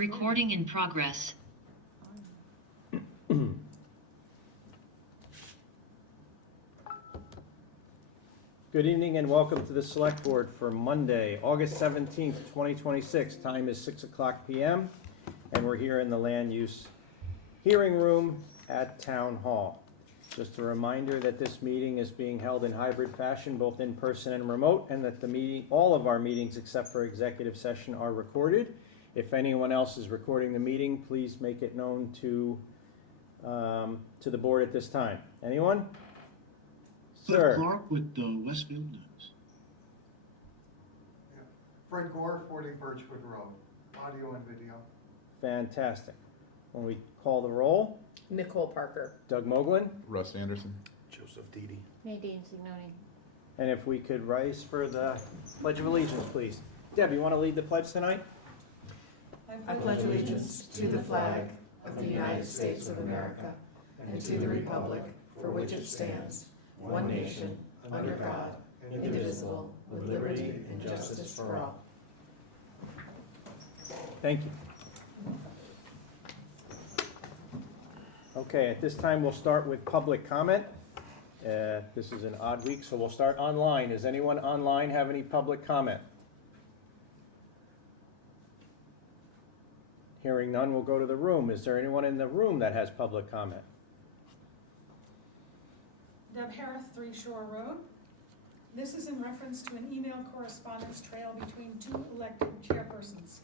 Recording in progress. Good evening and welcome to the Select Board for Monday, August 17th, 2026. Time is 6 o'clock p.m. and we're here in the Land Use Hearing Room at Town Hall. Just a reminder that this meeting is being held in hybrid fashion, both in person and remote, and that all of our meetings except for executive session are recorded. If anyone else is recording the meeting, please make it known to the board at this time. Anyone? Sir. Clark with Westfield News. Yeah. Fred Gore, 40 Birchwood Road, audio and video. Fantastic. When we call the roll, Nicole Parker. Doug Moglin, Russ Anderson. Joseph Didi. Nadine Signoni. and if we could rise for the Pledge of Allegiance, please. Deb, you want to lead the pledge tonight? I pledge allegiance to the flag of the United States of America and to the republic for which it stands, one nation, under God, indivisible, with liberty and justice for all. Thank you. Okay, at this time we'll start with public comment. This is an odd week, so we'll start online. Does anyone online have any public comment? Hearing none, we'll go to the room. Is there anyone in the room that has public comment? Deb Harris, 3 Shore Road. This is in reference to an email correspondence trail between 2 elected chairpersons.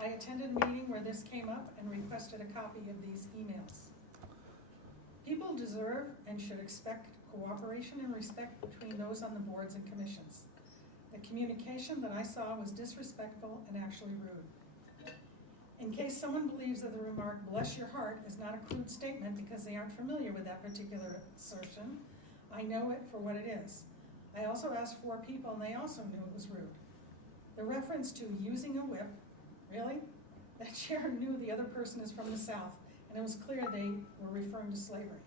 I attended a meeting where this came up and requested a copy of these emails. People deserve and should expect cooperation and respect between those on the boards and commissions. The communication that I saw was disrespectful and actually rude. In case someone believes that the remark, "bless your heart," is not a crude statement because they aren't familiar with that particular assertion, I know it for what it is. I also asked 4 people and they also knew it was rude. The reference to using a whip, really? That chair knew the other person is from the South and it was clear they were referring to slavery.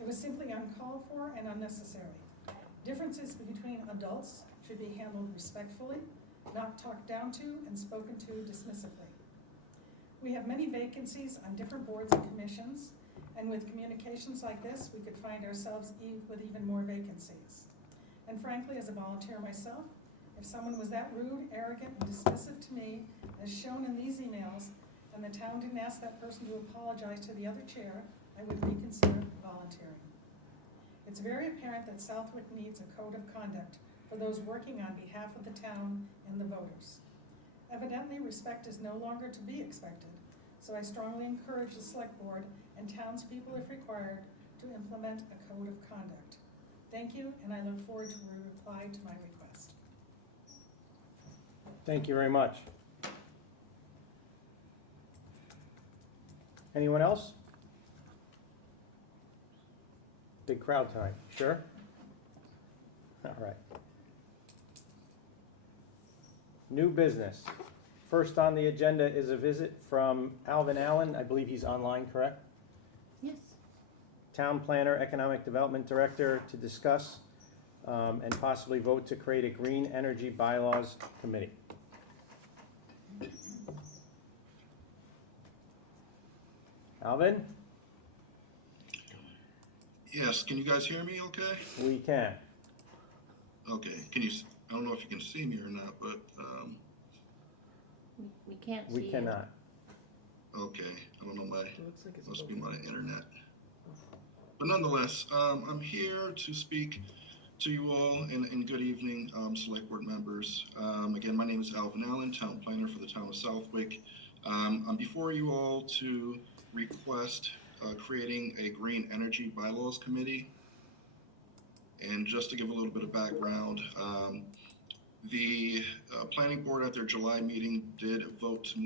It was simply uncalled for and unnecessary. Differences between adults should be handled respectfully, not talked down to and spoken to dismissively. We have many vacancies on different boards and commissions, and with communications like this, we could find ourselves with even more vacancies. And frankly, as a volunteer myself, if someone was that rude, arrogant, and dismissive to me, as shown in these emails, and the town didn't ask that person to apologize to the other chair, I would reconsider volunteering. It's very apparent that Southwick needs a code of conduct for those working on behalf of the town and the voters. Evidently, respect is no longer to be expected, so I strongly encourage the Select Board and townspeople, if required, to implement a code of conduct. Thank you, and I look forward to a reply to my request. Thank you very much. Anyone else? Big crowd tonight, sure? All right. New business. First on the agenda is a visit from Alvin Allen. I believe he's online, correct? Yes. Town Planner, Economic Development Director, to discuss and possibly vote to create a Green Energy Bylaws Committee. Alvin? Yes, can you guys hear me okay? We can. Okay, I don't know if you can see me or not, but, We can't see We you. cannot. okay, I don't know must be broken. my internet. But nonetheless, I'm here to speak to you all, and good evening, Select Board members. Again, my name is Alvin Allen, Town Planner for the town of Southwick. I'm before you all to request creating a Green Energy Bylaws Committee. And just to give a little bit of background, the Planning Board at their July meeting did vote to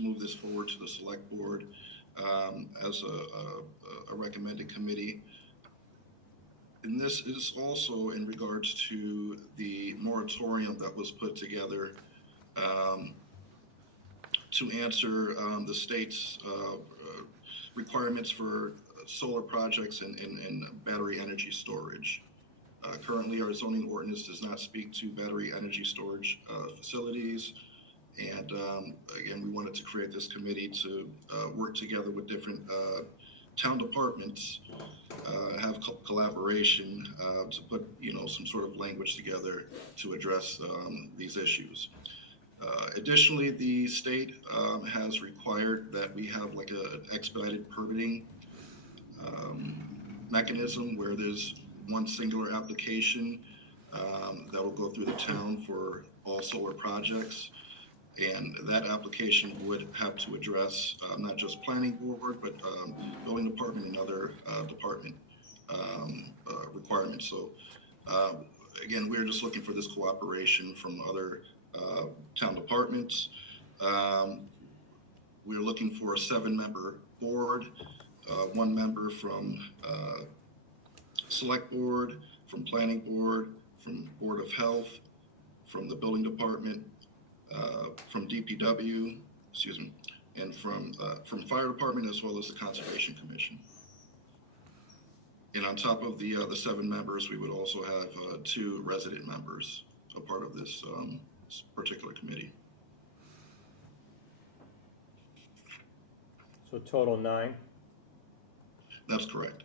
move this forward to the Select Board as a recommended committee. And this is also in regards to the moratorium that was put together to answer the state's requirements for solar projects and battery energy storage. Currently, our zoning ordinance does not speak to battery energy storage facilities, And again, we wanted to create this committee to work together with different town departments, have collaboration to put, some sort of language together to address these issues. Additionally, the state has required that we have like an expedited permitting mechanism where there's one singular application that will go through the town for all solar projects. And that application would have to address not just planning board, but building department and other department requirements. So again, we're just looking for this cooperation from other town departments. We're looking for a 7-member board, 1 member from select board, from planning board, from Board of Health, from the building department, from DPW, and from fire department, as well as the Conservation Commission. And on top of the 7 members, we would also have 2 resident members, a part of this particular committee. So total 9. That's correct.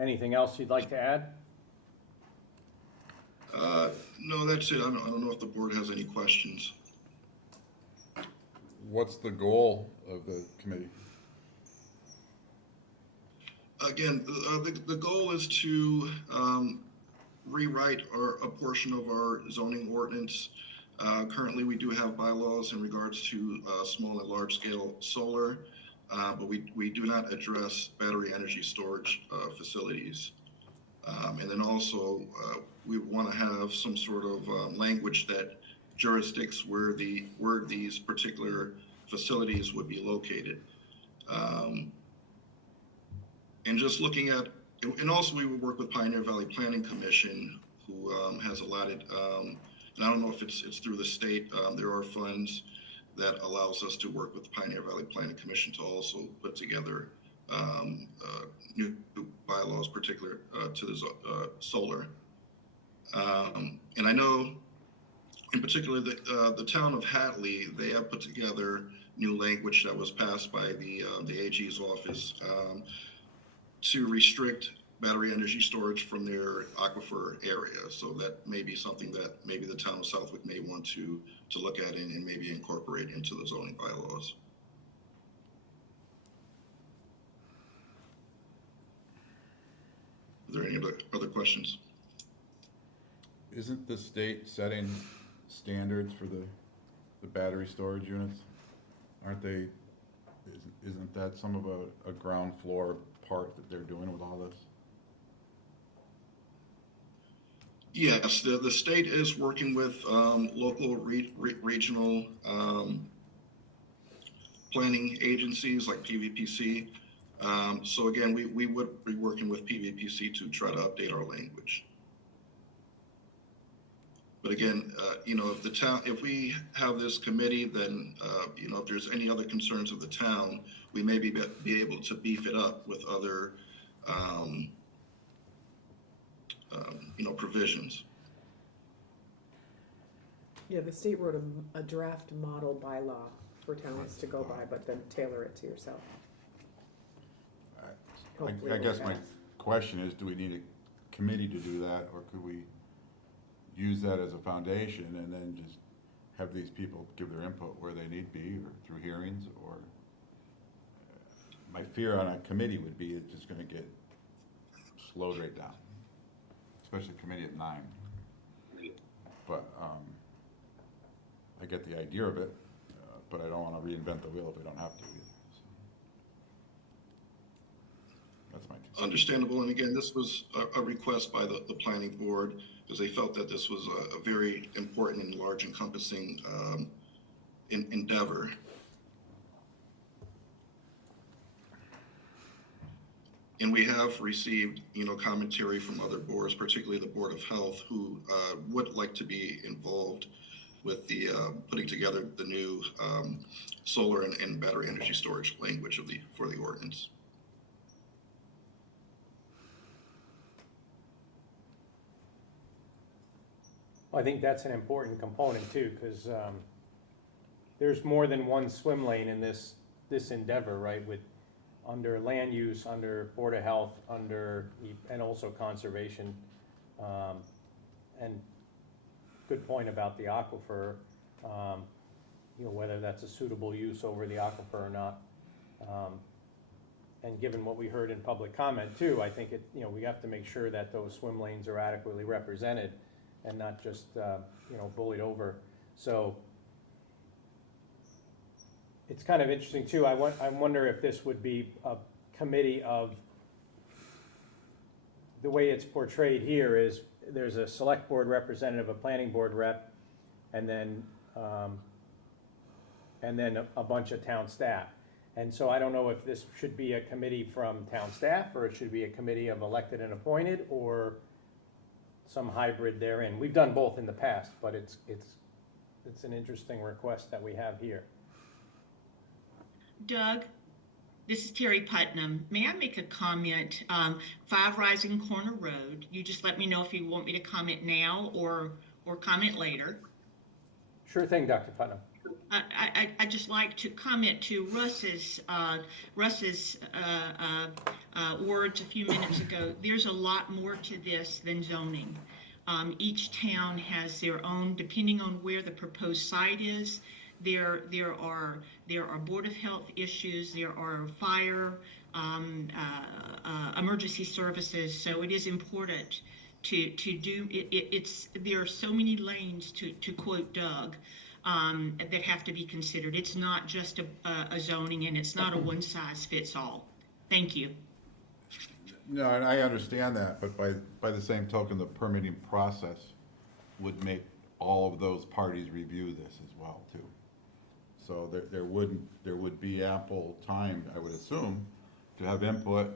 Anything else you'd like to add? No, that's it. I don't know if the board has any questions. What's the goal of the committee? Again, the goal is to rewrite a portion of our zoning ordinance. Currently, we do have bylaws in regards to small and large scale solar, but we do not address battery energy storage facilities. And then also, we want to have some sort of language that jurisdicts where these particular facilities would be located. And just looking at, and also we would work with Pioneer Valley Planning Commission, who has allotted, and I don't know if it's through the state, there are funds that allows us to work with the Pioneer Valley Planning Commission to also put together new bylaws, particular to the solar. And I know, in particular, the town of Hadley, they have put together new language that was passed by the AG's office to restrict battery energy storage from their aquifer area. So that may be something that maybe the town of Southwick may want to look at and maybe incorporate into the zoning bylaws. Are there any other questions? Isn't the state setting standards for the battery storage units? Aren't they, isn't that some of a ground floor part that they're doing with all this? Yes, the state is working with local regional planning agencies like PVPC. So again, we would be working with PVPC to try to update our language. But again, if we have this committee, then if there's any other concerns of the town, we may be able to beef it up with other provisions. Yeah, the state wrote a draft model bylaw for towns to go by, but then tailor it to yourself. Hopefully I it guess will my pass. question is, do we need a committee to do that, or could we use that as a foundation and then just have these people give their input where they need be, or through hearings, or my fear on a committee would be it's just gonna get slowed right down, especially a committee of 9. But I get the idea of it, but I don't wanna reinvent the wheel if we don't have to either. So that's my concern. Understandable, and again, this was a request by the planning board because they felt that this was a very important and large encompassing endeavor. And we have received, commentary from other boards, particularly the Board of Health, who would like to be involved with the putting together the new solar and battery energy storage language for the ordinance. I think that's an important component too, because there's more than one swim lane in this endeavor, right? With under land use, under Board of Health, and also conservation. And good point about the aquifer, whether that's a suitable use over the aquifer or not. And given what we heard in public comment too, I think we have to make sure that those swim lanes are adequately represented and not just, bullied over. So it's kind of interesting too. I wonder if this would be a committee of, the way it's portrayed here is there's a select board representative, a planning board rep, and then a bunch of town staff. And so I don't know if this should be a committee from town staff, or it should be a committee of elected and appointed, or some hybrid therein. We've done both in the past, but it's an interesting request that we have here. Doug, this is Terry Putnam. May I make a comment? 5 Rising Corner Road. You just let me know if you want me to comment now or comment later. Sure thing, Dr. Putnam. I just like to comment to Russ's words a few minutes ago. There's a lot more to this than zoning. Each town has their own, depending on where the proposed site is. There are Board of Health issues. There are fire, emergency services. So it is important to do it. There are so many lanes, to quote Doug, that have to be considered. It's not just a zoning, and it's not a one-size-fits-all. Thank you. No, and I understand that, but by the same token, the permitting process would make all of those parties review this as well too. So there would be ample time, I would assume, to have input,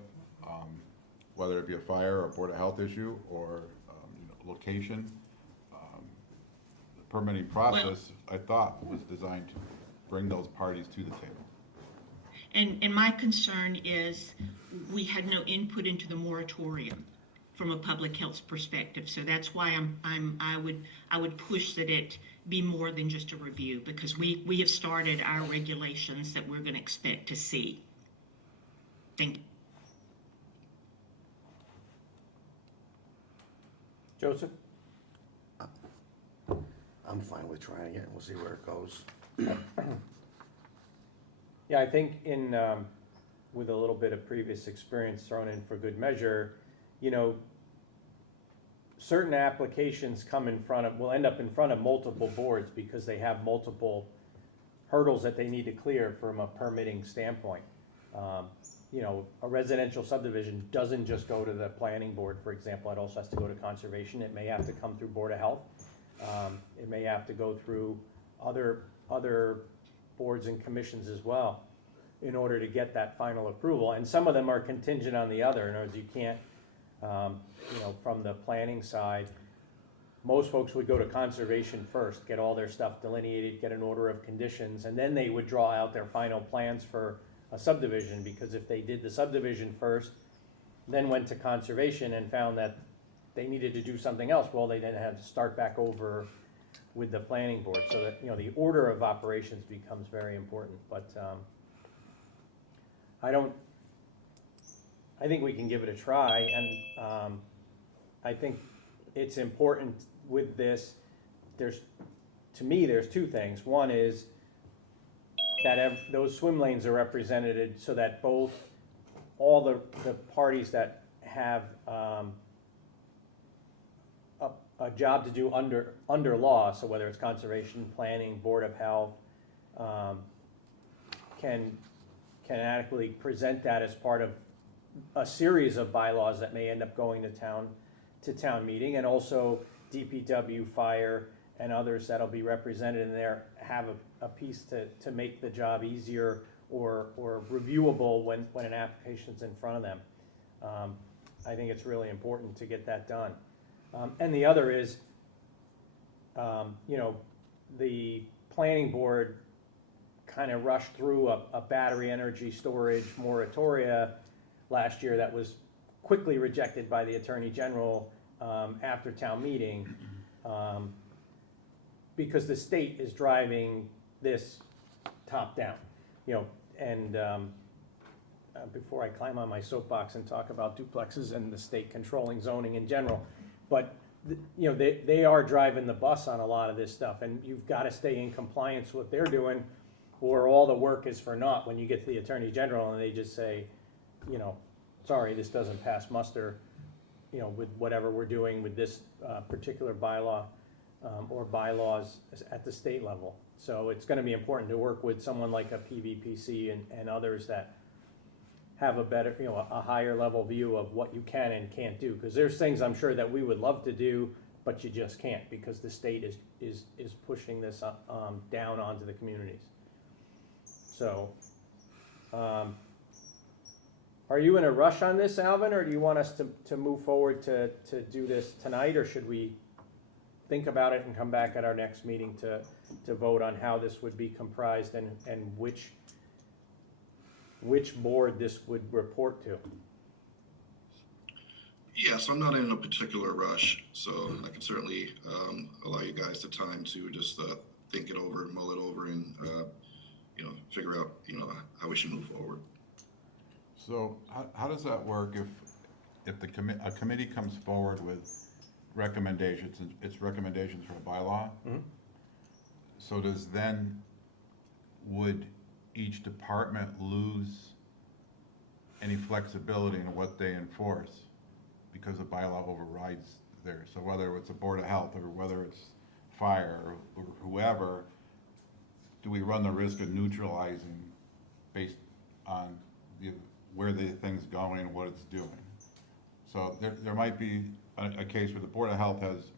whether it be a fire or Board of Health issue or location. The permitting process, I thought, was designed to bring those parties to the table. And my concern is we had no input into the moratorium from a public health perspective. So that's why I would push that it be more than just a review, because we have started our regulations that we're going to expect to see. Thank you. Joseph? I'm fine with trying it, and we'll see where it goes. Yeah, I think with a little bit of previous experience thrown in for good measure, certain applications will end up in front of multiple boards because they have multiple hurdles that they need to clear from a permitting standpoint. A residential subdivision doesn't just go to the planning board, for example. It also has to go to conservation. It may have to come through Board of Health. It may have to go through other boards and commissions as well in order to get that final approval. And some of them are contingent on the other. In other words, you can't, from the planning side, most folks would go to conservation first, get all their stuff delineated, get an order of conditions, and then they would draw out their final plans for a subdivision, because if they did the subdivision first, then went to conservation and found that they needed to do something else, well, they then had to start back over with the planning board. So that, the order of operations becomes very important. But I think we can give it a try, and I think it's important with this. To me, there's two things. One is that those swim lanes are represented so that all the parties that have a job to do under law, so whether it's conservation, planning, Board of Health, can adequately present that as part of a series of bylaws that may end up going to town meeting, and also DPW, fire, and others that'll be represented in there have a piece to make the job easier or reviewable when an application's in front of them. I think it's really important to get that done. And the other is, the planning board kind of rushed through a battery energy storage moratoria last year that was quickly rejected by the Attorney General after town meeting, because the state is driving this top down, you know, and before I climb on my soapbox and talk about duplexes and the state controlling zoning in general, but you know, they are driving the bus on a lot of this stuff, and you've got to stay in compliance with what they're doing, or all the work is for naught when you get to the Attorney General and they just say, you know, sorry, this doesn't pass muster, you know, with whatever we're doing with this particular bylaw or bylaws at the state level. So it's going to be important to work with someone like a PVPC and others that have a better, you know, a higher level view of what you can and can't do. Because there's things I'm sure that we would love to do, but you just can't, because the state is pushing this down onto the communities. So, are you in a rush on this, Alvin, or do you want us to move forward to do this tonight, or should we think about it and come back at our next meeting to vote on how this would be comprised and which board this would report to? Yes, I'm not in a particular rush, so I can certainly allow you guys the time to just think it over, mull it over, and you know, figure out, you know, how we should move forward. So how does that work if the a committee comes forward with recommendations, it's recommendations for a bylaw? Mm-hmm. So would each department lose any flexibility in what they enforce because the bylaw overrides theirs? So whether it's a Board of Health or whether it's fire or whoever, do we run the risk of neutralizing based on where the thing's going and what it's doing? So there might be a case where the Board of Health has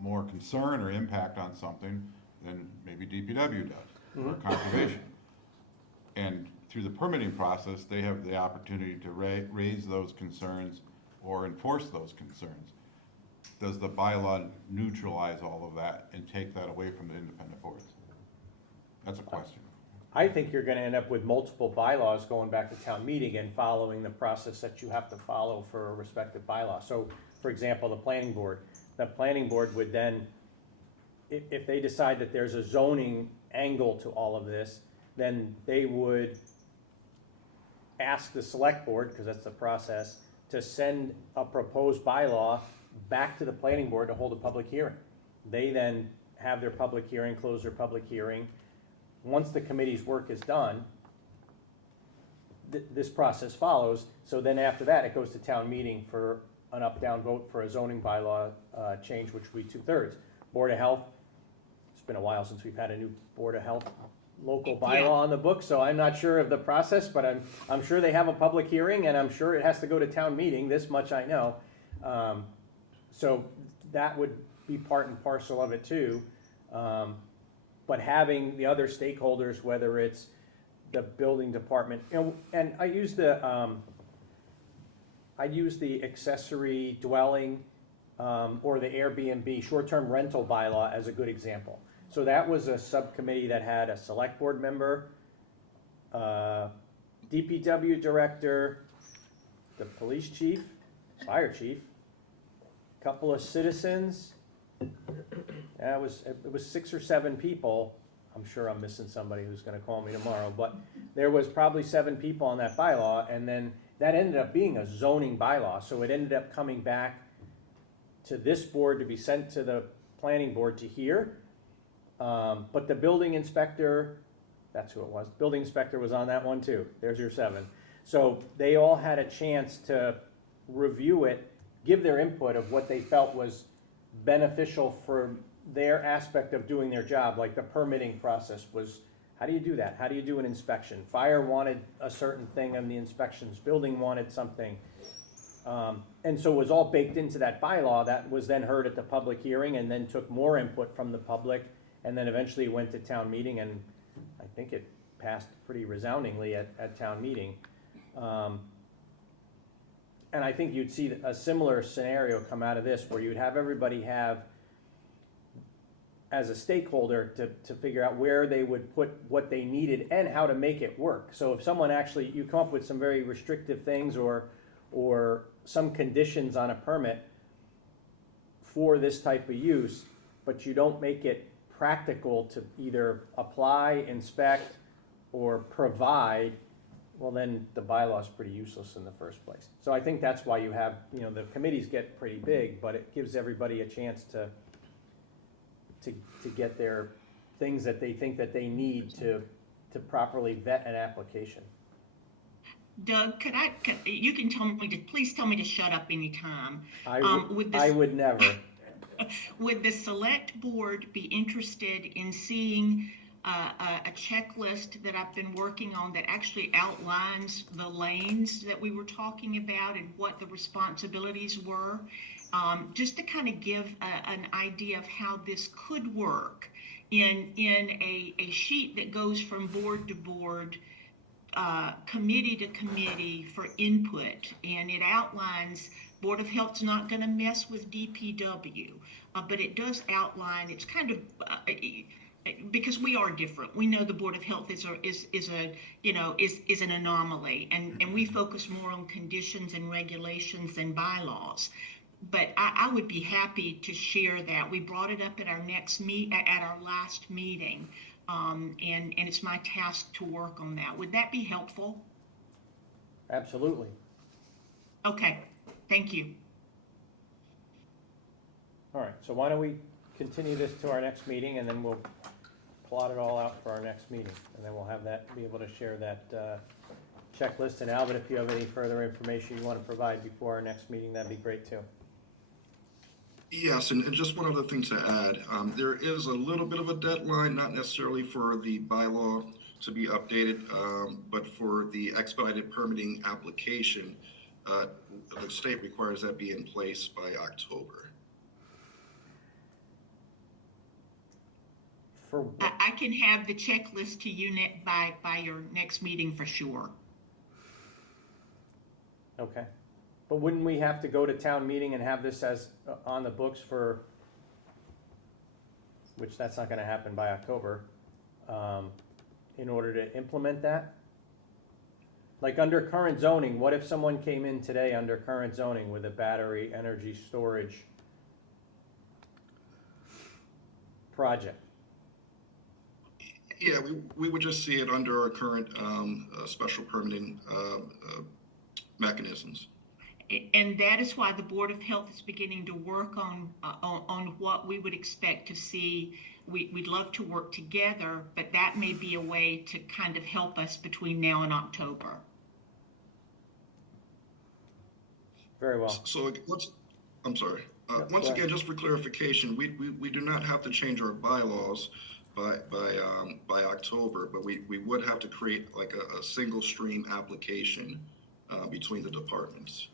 more concern or impact on something than maybe DPW does, or conservation. And through the permitting process, they have the opportunity to raise those concerns or enforce those concerns. Does the bylaw neutralize all of that and take that away from the independent boards? That's a question. I think you're gonna end up with multiple bylaws going back to town meeting and following the process that you have to follow for a respective bylaw. So, for example, the planning board would then, if they decide that there's a zoning angle to all of this, then they would ask the select board, because that's the process, to send a proposed bylaw back to the planning board to hold a public hearing. They then have their public hearing, close their public hearing. Once the committee's work is done, this process follows. So then after that, it goes to town meeting for an up-down vote for a zoning bylaw change, which would be 2/3. Board of Health, it's been a while since we've had a new Board of Health local bylaw on the book, so I'm not sure of the process, but I'm sure they have a public hearing, and I'm sure it has to go to town meeting, this much I know. So that would be part and parcel of it too. But having the other stakeholders, whether it's the building department, you know, and I use the accessory dwelling or the Airbnb short-term rental bylaw as a good example. So that was a subcommittee that had a select board member, DPW director, the police chief, fire chief, a couple of citizens. It was 6 or 7 people. I'm sure I'm missing somebody who's gonna call me tomorrow, but there was probably 7 people on that bylaw, and then that ended up being a zoning bylaw, so it ended up coming back to this board to be sent to the planning board to hear. But the building inspector, that's who it was, building inspector was on that one too. There's your 7. So they all had a chance to review it, give their input of what they felt was beneficial for their aspect of doing their job. Like the permitting process was, how do you do that? How do you do an inspection? Fire wanted a certain thing on the inspections, building wanted something. And so it was all baked into that bylaw that was then heard at the public hearing and then took more input from the public, and then eventually went to town meeting, and I think it passed pretty resoundingly at town meeting. And I think you'd see a similar scenario come out of this, where you'd have everybody have as a stakeholder to figure out where they would put what they needed and how to make it work. So if someone actually, you come up with some very restrictive things or some conditions on a permit for this type of use, but you don't make it practical to either apply, inspect, or provide, well, then the bylaw is pretty useless in the first place. So I think that's why you have, the committees get pretty big, but it gives everybody a chance to get their things that they think that they need to properly vet an application. Doug, you can tell me please tell me to shut up anytime. I would never. Would the select board be interested in seeing a checklist that I've been working on that actually outlines the lanes that we were talking about and what the responsibilities were? Just to kind of give an idea of how this could work in a sheet that goes from board to board, committee to committee for input, and it outlines Board of Health's not going to mess with DPW, but it does outline. It's kind of because we are different. We know the Board of Health is an anomaly, and we focus more on conditions and regulations than bylaws. But I would be happy to share that. We brought it up at our last meeting, and it's my task to work on that. Would that be helpful? Absolutely. Okay, thank you. All right, so why don't we continue this to our next meeting, and then we'll plot it all out for our next meeting, and then we'll have that, be able to share that checklist. And Alvin, if you have any further information you want to provide before our next meeting, that'd be great too. Yes, and just one other thing to add. There is a little bit of a deadline, not necessarily for the bylaw to be updated, but for the expedited permitting application, the state requires that be in place by October. For I can have the checklist to you by your next meeting for sure. Okay. But wouldn't we have to go to town meeting and have this as on the books for, which that's not gonna happen by October, in order to implement that? Like under current zoning, what if someone came in today under current zoning with a battery energy storage project? Yeah, we would just see it under our current special permitting mechanisms. And that is why the Board of Health is beginning to work on what we would expect to see. We'd love to work together, but that may be a way to kind of help us between now and October. Very well. So I'm sorry. Yeah, Once go again, ahead. just for clarification, we do not have to change our bylaws by October, but we would have to create like a single stream application between the departments.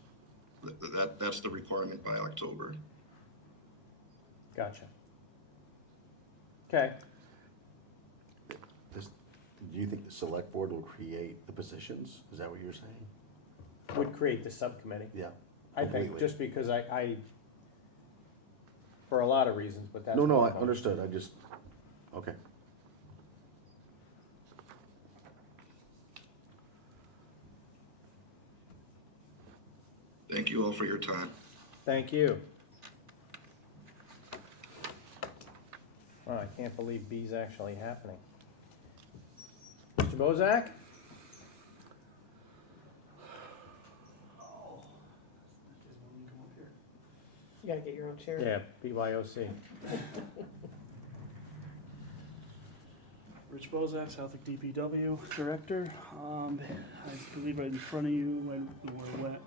That's the requirement by October. Gotcha. Okay. Do you think the select board will create the positions? Is that what you're saying? Would create the subcommittee. Yeah. I think, completely. just because I, for a lot of reasons, but that's. No, one I of them. understood. I just, okay. Thank you all for your time. Thank you. Well, I can't believe B's actually happening. Mr. Bozak? You gotta get your own chair. Yeah, BYOC. Rich Bozak, Southwick DPW Director. I believe right in front of you when we went,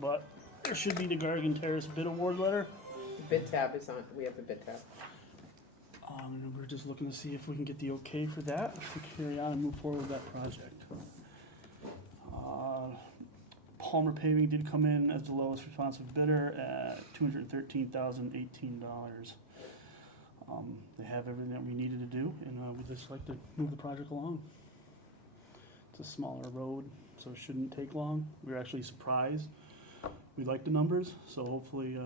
but there should be the Gargan Terrace bid award letter. The bid tab is on, we have the bid tab. And we're just looking to see if we can get the okay for that to carry on and move forward with that project. Palmer Paving did come in as the lowest responsive bidder at $213,018. They have everything that we needed to do, and we'd just like to move the project along. It's a smaller road, so it shouldn't take long. We were actually surprised. We like the numbers, so hopefully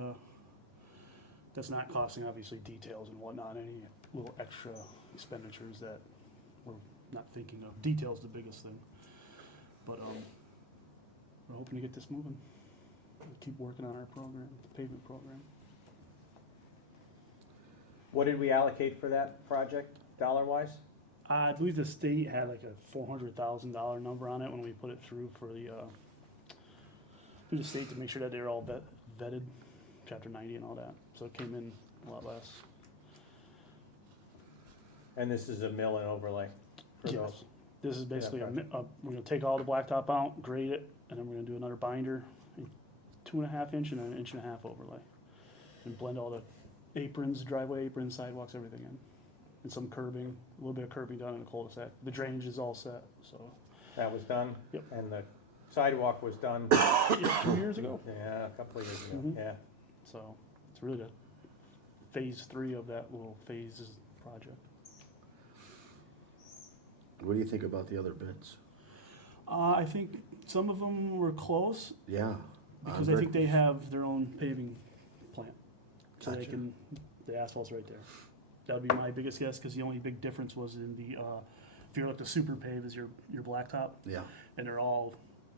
That's not costing obviously details and whatnot, any little extra expenditures that we're not thinking of. Detail's the biggest thing. But, we're hoping to get this moving. We'll keep working on our program, the pavement program. What did we allocate for that project, dollar-wise? I believe the state had like a $400,000 number on it when we put it through for the state to make sure that they're all vetted, Chapter 90 and all that. So it came in a lot less. And this is a mill and overlay for Yes. those? This is basically project. we're gonna take all the blacktop out, grade it, and then we're gonna do another binder, 2.5 inch and an 1.5 inch overlay. And blend all the aprons, driveway aprons, sidewalks, everything in. And some curbing, a little bit of curbing done in the cul-de-sac. The drainage is all set, so. That was done? Yep. And the sidewalk was done, Yeah, 2 years ago. yeah, a couple of years ago, Mhm. yeah. So it's really good. Phase 3 of that little phases project. What do you think about the other bids? I think some of them were close Yeah. because I think they have their own paving plant. So they Gotcha. can, the asphalt's right there. That would be my biggest guess, because the only big difference was in the, if you're like the super pave is your blacktop, Yeah, and they're all,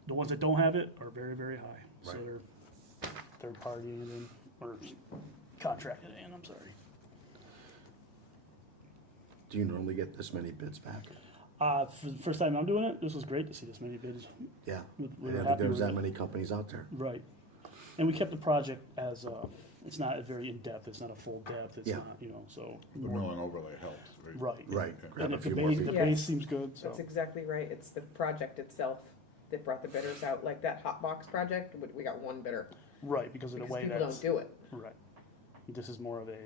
the ones that don't have it are very, very high. So Right. they're third party and then, or contracted in, I'm sorry. do you normally get this many bids back? For the first time I'm doing it, this was great to see this many bids. Yeah, We I were didn't think happy there was with that it. many companies out there. Right. And we kept the project as, it's not very in-depth, it's not a full depth, it's Yeah. not, you know, so. The mill and overlay helps, right? Right. Right, Yeah. grab And a if the few more base, the people. Yes. base seems good, so. That's exactly right. It's the project itself that brought the bidders out, like that hot box project, we got one bidder. Right, because of the Because way people that's. don't do it. Right. This is more of a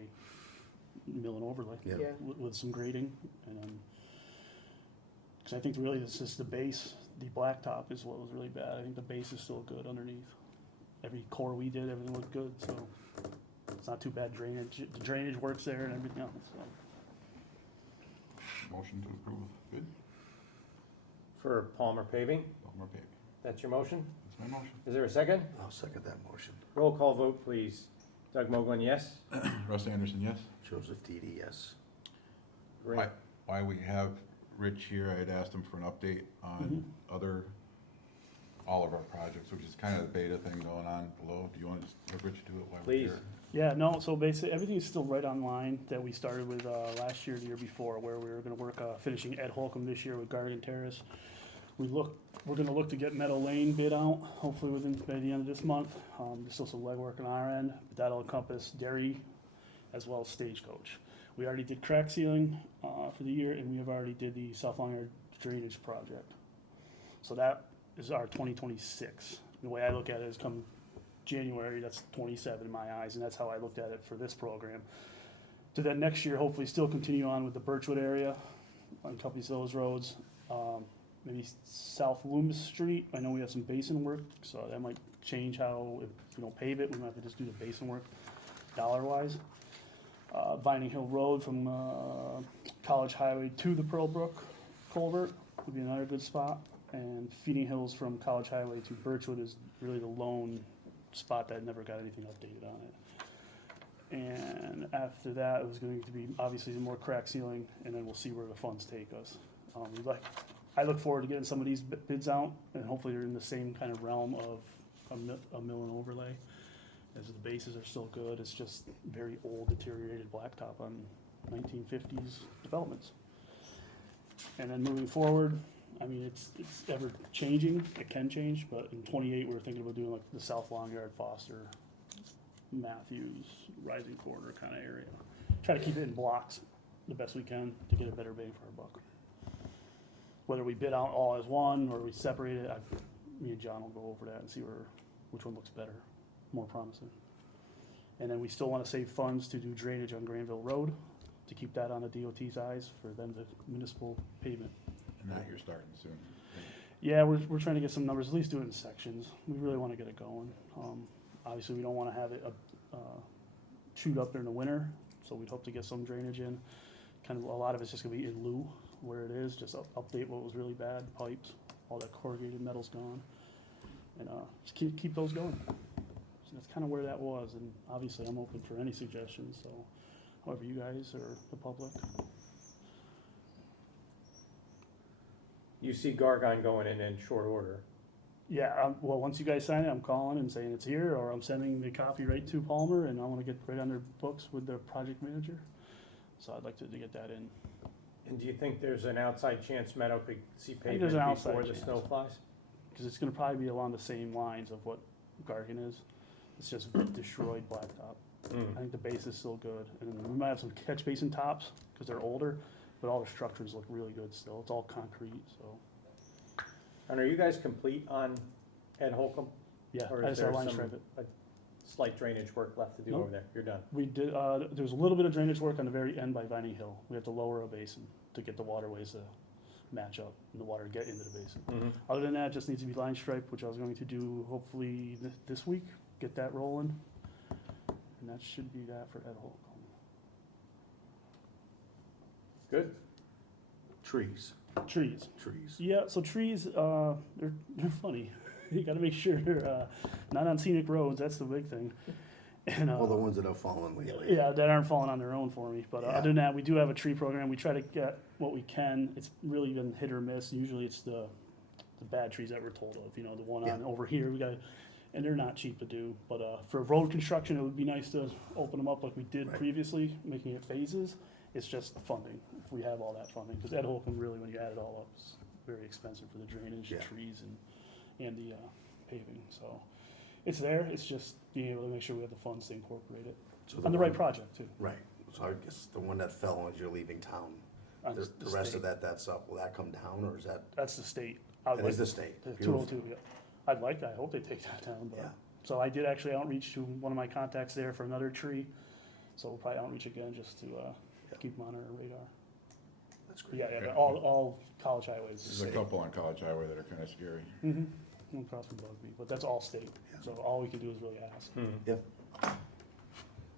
mill and overlay. Yeah. Yeah. With some grading and then, cause I think really it's just the base, the blacktop is what was really bad. I think the base is still good underneath. Every core we did, everything looked good, so it's not too bad drainage. The drainage works there and everything else, so. Motion to approve bid, For Palmer paving, Palmer paving. that's your motion? That's my motion. Is there a second? I'll second that motion. Roll call vote, please. Doug Moglin, yes? Russ Anderson, yes? Joseph Didi, yes. Great. Why we have Rich here, I had asked him for an update on all of our projects, which is kind of the beta thing going on below. Do you want to just have Rich do it while we're Please. here? Yeah, no, so basically, everything is still right on line that we started with, last year, the year before, where we were gonna work, finishing Ed Holcomb this year with Garden Terrace. We're gonna look to get Meadow Lane bid out, hopefully by the end of this month. There's still some legwork on our end, but that'll encompass Dairy as well as Stagecoach. We already did crack sealing, for the year, and we have already did the South Long Yard drainage project. So that is our 2026. The way I look at it is come January, that's 27 in my eyes, and that's how I looked at it for this program. To then next year, hopefully still continue on with the Birchwood area, encompass those roads. Maybe South Loomis Street, I know we have some basin work, so that might change how, if we don't pave it, we might have to just do the basin work dollar-wise. Vining Hill Road from College Highway to the Pearl Brook culvert would be another good spot. And Feeding Hills from College Highway to Birchwood is really the lone spot that never got anything updated on it. And after that, it was going to be obviously more crack sealing, and then we'll see where the funds take us. I look forward to getting some of these bids out, and hopefully they're in the same kind of realm of a mill and overlay, as the bases are still good. It's just very old, deteriorated blacktop on 1950s developments. And then moving forward, I mean, it's ever changing. It can change, but in 28, we're thinking about doing like the South Long Yard, Foster, Matthews, Rising Corridor kind of area. Try to keep it in blocks the best we can to get a better bang for our buck. Whether we bid out all as one or we separate it, me and John will go over that and see which one looks better, more promising. And then we still want to save funds to do drainage on Granville Road, to keep that on the DOT's eyes for then the municipal pavement. And that you're starting soon. Yeah, we're trying to get some numbers, at least do it in sections. We really want to get it going. Obviously, we don't want to have it chewed up during the winter, so we'd hope to get some drainage in. Kind of a lot of it's just gonna be in lieu where it is, just update what was really bad, pipes, all that corrugated metal's gone, and just keep those going. that's kind of where that was, and obviously I'm open for any suggestions, so however you guys or the public. You see Gargine going in short order. Yeah, well, once you guys sign it, I'm calling and saying it's here, or I'm sending the copy right to Palmer, and I want to get right on their books with the project manager. So I'd like to get that in. And do you think there's an outside chance Meadow could see think there's pavement an outside before the chance. snow flies? Because it's gonna probably be along the same lines of what Gargan is. It's just destroyed blacktop. I think the base is still good, and we might have some catch basin tops, because they're older, but all the structures look really good still. It's all concrete, so, And are you guys complete on Ed Holcomb? yeah, Or I is just there line some stripe it. slight drainage work left to do Nope. over there? You're done. We did, there's a little bit of drainage work on the very end by Vining Hill. We have to lower a basin to get the waterways to match up and the water get into the basin. Other than that, it just needs to be line striped, which I was going to do hopefully this week, get that rolling. And that should be that for Ed Holcomb. Good. Trees, Trees. trees. Yeah, so trees, they're funny. You gotta make sure they're not on scenic roads, that's the big thing. And, Well, the ones that have fallen lately. yeah, that aren't falling on their own for me. But Yeah. other than that, we do have a tree program. We try to get what we can. It's really been hit or miss. Usually it's the bad trees that we're told of, you know, the one on Yeah. over here, we got, and they're not cheap to do. But for road construction, it would be nice to open them up like we did Right. previously, making it phases. It's just funding, if we have all that funding. Because Ed Holcomb really, when you add it all up, is very expensive for the drainage, the Yeah. trees, and the paving. So it's there. It's just being able to make sure we have the funds to incorporate it So on the right one- project too. Right, so I guess the one that fell as you're leaving town, On the the rest state. of that's up, will that come down, or is that, That's the state. I would it is like- the state? the Beautiful. 202, yeah. I hope they take that down, but, Yeah. so I did actually outreach to one of my contacts there for another tree. So we'll probably outreach again just to, keep them on our radar. That's But great. yeah, but all college highways. There's a couple on College Highway that are kinda scary. Mm-hmm. Across from Bugby, but that's all state, Yeah. so all we can do is really ask. Yep.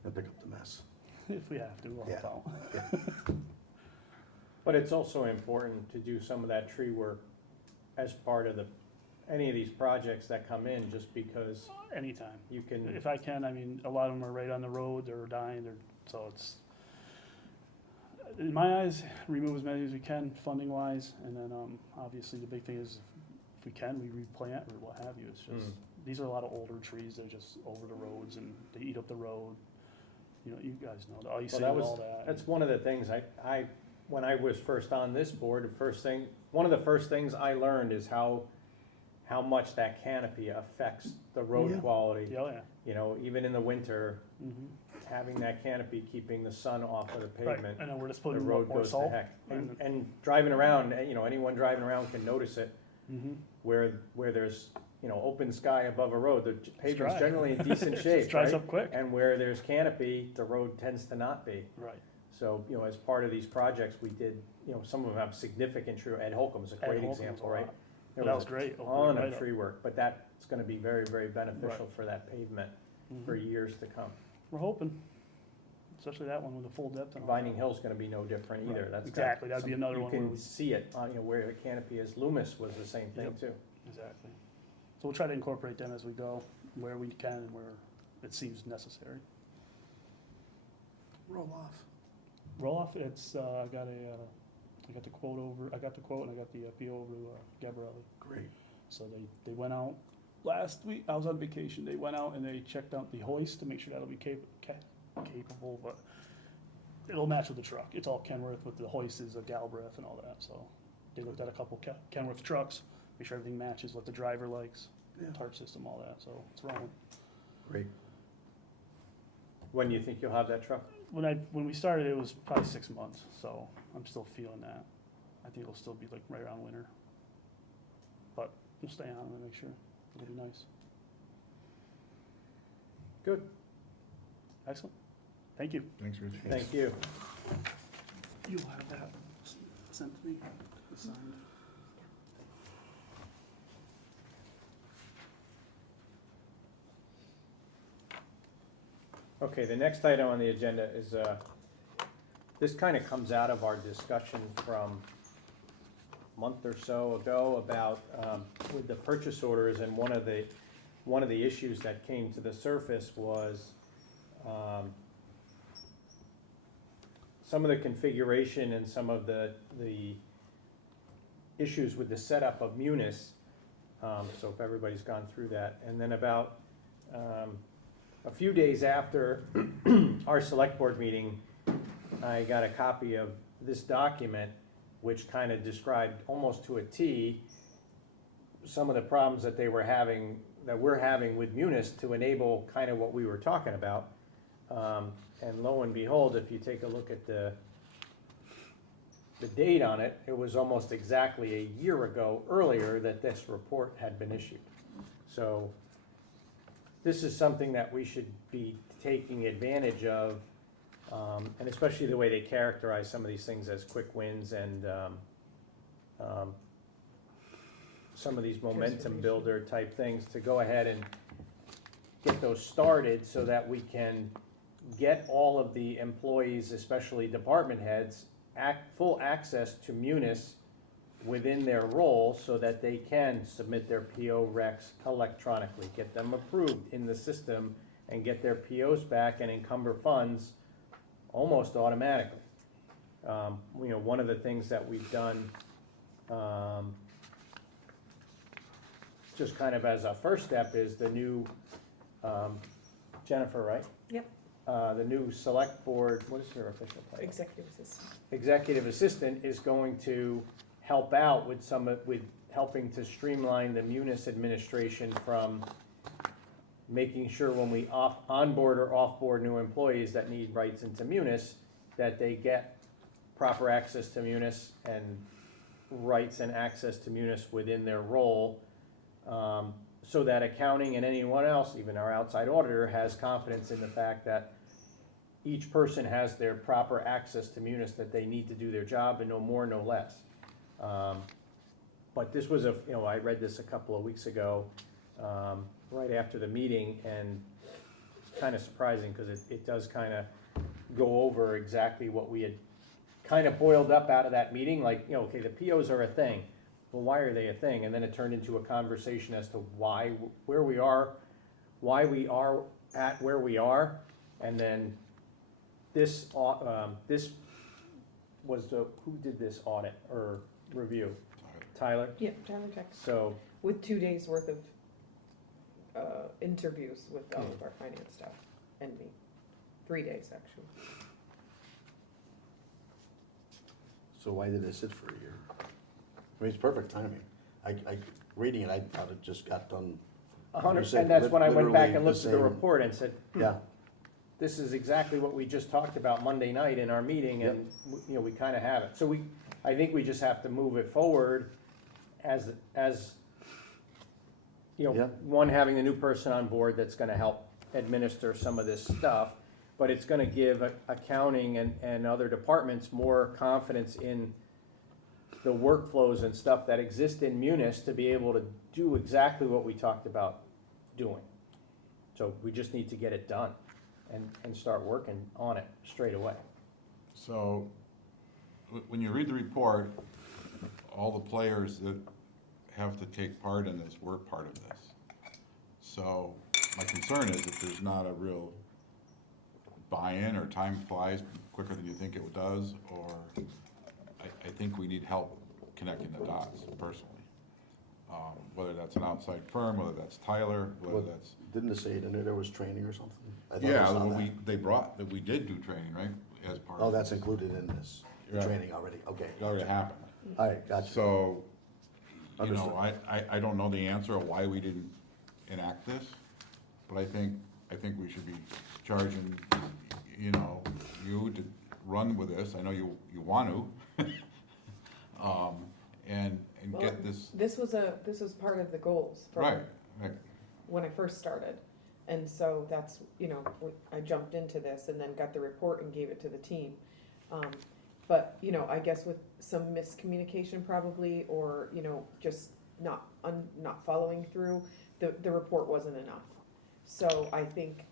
And pick up the mess. If we have to, we'll Yeah. help out. But it's also important to do some of that tree work as part of any of these projects that come in, just because Anytime. you can, If I can, I mean, a lot of them are right on the road, they're dying, so it's, in my eyes, remove as many as we can, funding wise, and then, obviously, the big thing is, if we can, we replant or what have you, it's just, these are a lot of older trees, they're just over the roads, and they eat up the road. You know, you guys know, the icing well, and that all was, that. that's one of the things when I was first on this board, one of the first things I learned is how much that canopy affects the road Yeah. quality. Yeah, oh, yeah. You know, even in the winter, Mhm. having that canopy keeping the sun off of the Right, pavement, and then we're just the putting road more goes to salt. heck. and- And driving around, you know, anyone driving around can notice it, Mhm. where there's, you know, open sky above a road, the pavement's dry. generally in decent It shape, just dries right? up quick. And where there's canopy, the road tends to not be. Right. So, you know, as part of these projects, we did, you know, some of them have significant tree, Ed Holcomb's a Ed great Holcomb's example, a right? lot. There That was great. A Opened it ton right of up. tree work, but that's gonna be very, very beneficial for that pavement for Mhm. years to come. We're hoping, especially that one with the full depth. and all Vining that. Hill's gonna be no different either, Right, that's got exactly. That'd be some- another one where You we- can see it, you know, where the canopy is, Loomis was the same thing Yep. too. Exactly. So we'll try to incorporate them as we go, where we can and where it seems necessary. Roll off. Roll off, it's, I got the quote over, I got the quote and I got the PO over to Gabrielli. Great. So they went out last week, I was on vacation, they went out and they checked out the hoist to make sure that'll be capable, but it'll match with the truck. It's all Kenworth, with the hoist is a Galbraith and all that, so they looked at a couple Kenworth trucks, make sure everything matches what the driver likes, Yeah. tarp system, all that, so it's rolling. Great. When do you think you'll have that truck? When we started, it was probably 6 months, so I'm still feeling that. I think it'll still be like right around winter. But we'll stay on and make sure, it'll be nice. Good, Excellent, thank you. Thanks, Rich. thank you. You'll have that sent to me, signed. Okay, the next item on the agenda is, this kind of comes out of our discussion from a month or so ago about, with the purchase orders, and one of the one of the issues that came to the surface was some of the configuration and some of the issues with the setup of Munis. So if everybody's gone through that. And then about a few days after our select board meeting, I got a copy of this document, which kind of described almost to a T some of the problems that they were having, that we're having with Munis to enable kind of what we were talking about. And lo and behold, if you take a look at the date on it, it was almost exactly a year ago earlier that this report had been issued. So this is something that we should be taking advantage of, and especially the way they characterize some of these things as quick wins and some of these momentum builder type things, to go ahead and get those started so that we can get all of the employees, especially department heads, full access to Munis within their role so that they can submit their PO recs electronically, get them approved in the system, and get their POs back and encumber funds almost automatically. One of the things that we've done, just kind of as a first step, is the new, Jennifer, right? Yep. The new select board, what is her official title? Executive assistant. Executive assistant is going to help out with helping to streamline the Munis administration from making sure when we onboard or offboard new employees that need rights into Munis, that they get proper access to Munis and rights and access to Munis within their role, so that accounting and anyone else, even our outside auditor, has confidence in the fact that each person has their proper access to Munis that they need to do their job, and no more, no less. But this was I read this a couple of weeks ago, right after the meeting, and it's kind of surprising because it does kind of go over exactly what we had kind of boiled up out of that meeting. Like, okay, the POs are a thing. Well, why are they a thing? And then it turned into a conversation as to why we are at where we are. And then this was who did this audit or review? Tyler? Yeah, Tyler Tech. So, With 2 days worth of interviews with all of our finance staff and me. 3 days, actually. So why did it sit for a year? I mean, it's perfect timing. Reading it, I thought it just got done. 100%, and that's when I went back and literally looked at the report and said, Yeah, this is exactly what we just talked about Monday night in our meeting, and, we kind of have it. So I think we just have to move it forward as Yeah. one, having the new person on board that's gonna help administer some of this stuff, but it's gonna give accounting and other departments more confidence in the workflows and stuff that exist in Munis to be able to do exactly what we talked about doing. So we just need to get it done and start working on it straight away. So, when you read the report, all the players that have to take part in this were part of this. So, my concern is if there's not a real buy-in, or time flies quicker than you think it does, or I think we need help connecting the dots personally. Whether that's an outside firm, whether that's Tyler, whether Well, that's. didn't it say it in there was training or something? I thought I Yeah, saw well, that. we did do training, right, as part of. Oh, that's included in this, the Yeah. training already, okay. It already happened. All right, gotcha. So, Understood. I don't know the answer of why we didn't enact this, but I think we should be charging, you to run with this. I know you want to. And Well, get this, This was part of the goals right, when I first started. And so that's, I jumped into this and then got the report and gave it to the team. But, I guess with some miscommunication probably, or, just not following through, the report wasn't enough. So I think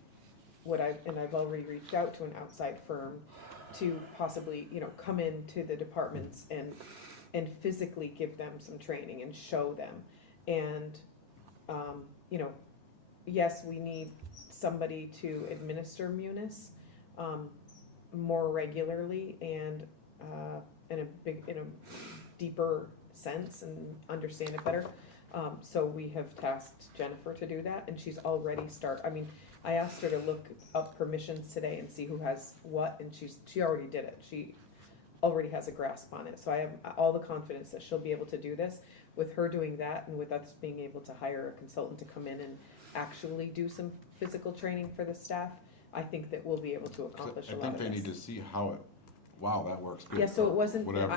I've already reached out to an outside firm to possibly, come into the departments and physically give them some training and show them. And, yes, we need somebody to administer Munis, more regularly and, in a deeper sense and understand it better. So we have tasked Jennifer to do that, and she's already I asked her to look up permissions today and see who has what, and she already did it. She already has a grasp on it. So I have all the confidence that she'll be able to do this. With her doing that, and with us being able to hire a consultant to come in and actually do some physical training for the staff, I think that we'll be able to accomplish a lot of I think they this. need to see how it, wow, that works good. Yeah, so it or wasn't, whatever.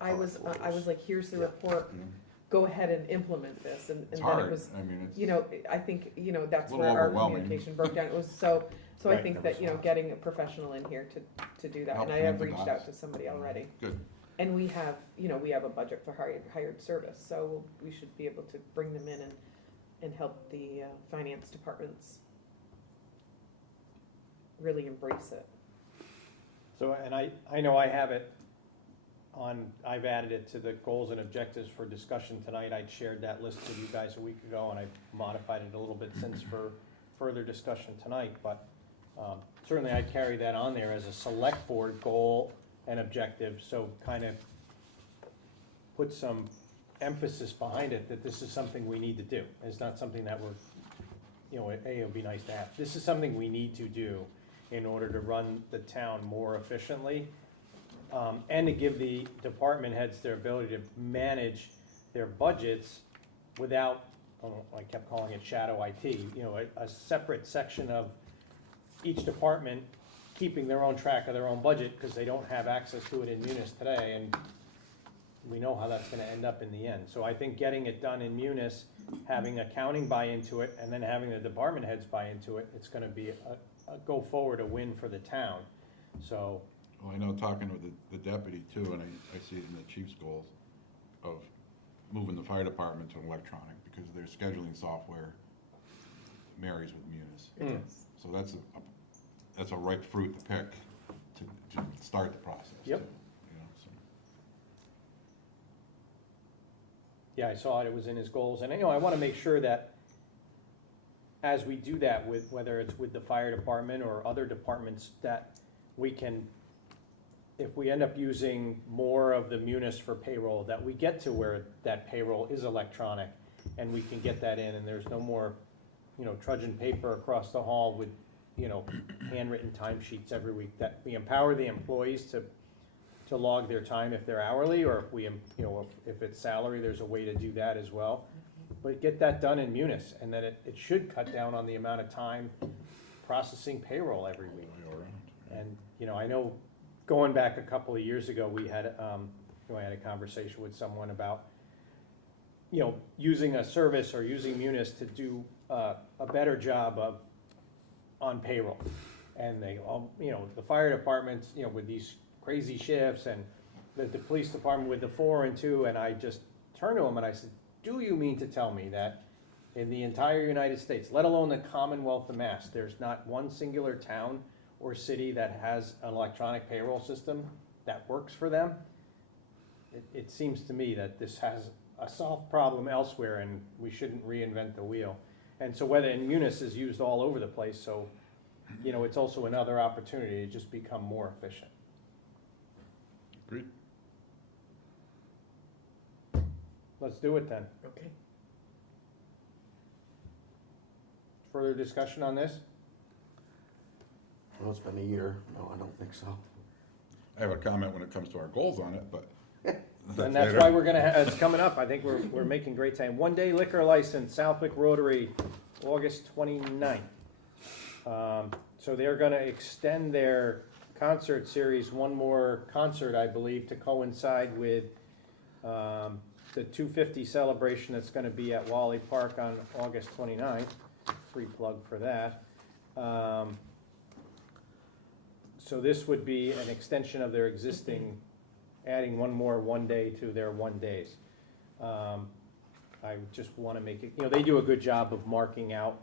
I was like, here's the Yeah. report, Yeah. go ahead and implement this, and It's then it hard, was, I mean, it's. I think, that's A where little our overwhelming. communication broke down. It was so I Right, think there that, was getting a professional in here to do that, Help and I have connect the reached dots. out to somebody already. Good. And we have, we have a budget for hired service, so we should be able to bring them in and help the finance departments really embrace it. So, and I know I have it I've added it to the goals and objectives for discussion tonight. I'd shared that list with you guys a week ago, and I've modified it a little bit since for further discussion tonight, but certainly I'd carry that on there as a select board goal and objective, so kind of put some emphasis behind it that this is something we need to do. It's not something that it would be nice to have. This is something we need to do in order to run the town more efficiently, and to give the department heads their ability to manage their budgets without, I kept calling it shadow IT, a separate section of each department keeping their own track of their own budget, because they don't have access to it in Munis today, and we know how that's gonna end up in the end. So I think getting it done in Munis, having accounting buy into it, and then having the department heads buy into it, it's gonna be a go forward, a win for the town. So, Well, I know, talking with the deputy too, and I see it in the chief's goals of moving the fire department to electronic, because their scheduling software marries with Munis. So that's a ripe fruit to pick to start the process. Yep. too, so. yeah, I saw it was in his goals, and I wanna make sure that as we do that with, whether it's with the fire department or other departments, that we can, if we end up using more of the Munis for payroll, that we get to where that payroll is electronic, and we can get that in, and there's no more, trudging paper across the hall with, handwritten timesheets every week, that we empower the employees to log their time if they're hourly, or if we, if it's salary, there's a way to do that as well. But get that done in Munis, and then it should cut down on the amount of time processing payroll every week. All the way around. And, I know, going back a couple of years ago, we had, I had a conversation with someone about, using a service or using Munis to do a better job on payroll. And they, the fire departments, with these crazy shifts, and the police department with the 4 and 2, and I just turned to him and I said, do you mean to tell me that in the entire United States, let alone the Commonwealth of Mass, there's not one singular town or city that has an electronic payroll system that works for them? It seems to me that this has a solved problem elsewhere, and we shouldn't reinvent the wheel. And so whether, and Munis is used all over the place, so, it's also another opportunity to just become more efficient. Agreed. Let's do it then. Okay. Further discussion on this? Well, it's been a year. No, I don't think so. I have a comment when it comes to our goals on it, but. And that's why we're gonna, it's coming up, I think we're making great time. 1-day liquor license, Southwick Rotary, August 29th. So they're gonna extend their concert series, one more concert, I believe, to coincide with, the 250 celebration that's gonna be at Wally Park on August 29th. Free plug for that. So this would be an extension of their existing, adding one more 1 day to their 1 days. I just wanna make it, they do a good job of marking out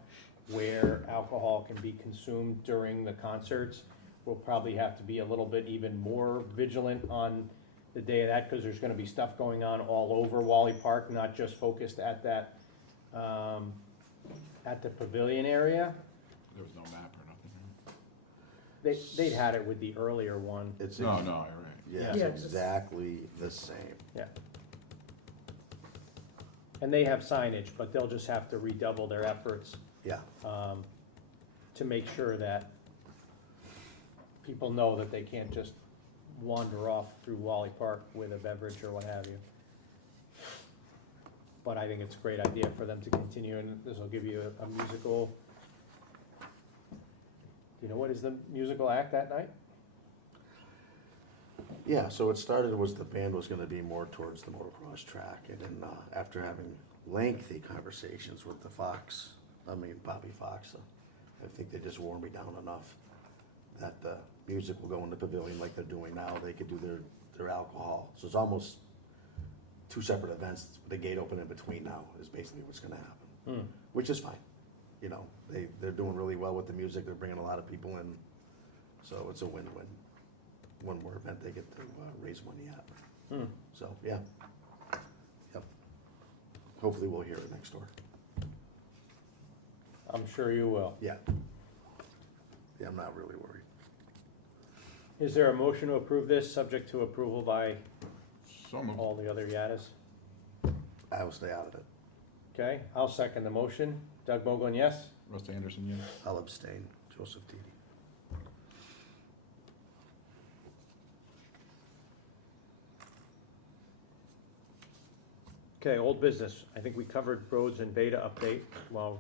where alcohol can be consumed during the concerts. We'll probably have to be a little bit even more vigilant on the day of that, because there's gonna be stuff going on all over Wally Park, not just focused at that at the pavilion area. There was no map or nothing. They'd had it with the earlier one. It's, No, no, you're right. yeah, Yeah, it's it's- exactly the same. Yeah. And they have signage, but they'll just have to redouble their efforts Yeah, to make sure that people know that they can't just wander off through Wally Park with a beverage or what have you. But I think it's a great idea for them to continue, and this will give you a musical. Do you know what is the musical act that night? yeah, so it started was the band was gonna be more towards the motocross track, and then, after having lengthy conversations with Bobby Fox, I think they just wore me down enough that the music will go in the pavilion like they're doing now, they could do their alcohol, so it's almost two separate events, with a gate open in between now is basically what's gonna happen, which is fine. You know, they're doing really well with the music, they're bringing a lot of people in, so it's a win-win. One more event they get to raise money at. So, yeah. Yep. Hopefully we'll hear it next door. I'm sure you will. Yeah. Yeah, I'm not really worried. Is there a motion to approve this, subject to approval by So moved. all the other yadas? I will stay out of it. Okay, I'll second the motion. Doug Moglin, yes? Russ Anderson, yes. I'll abstain. Joseph Didi. Okay, old business. I think we covered roads and beta update while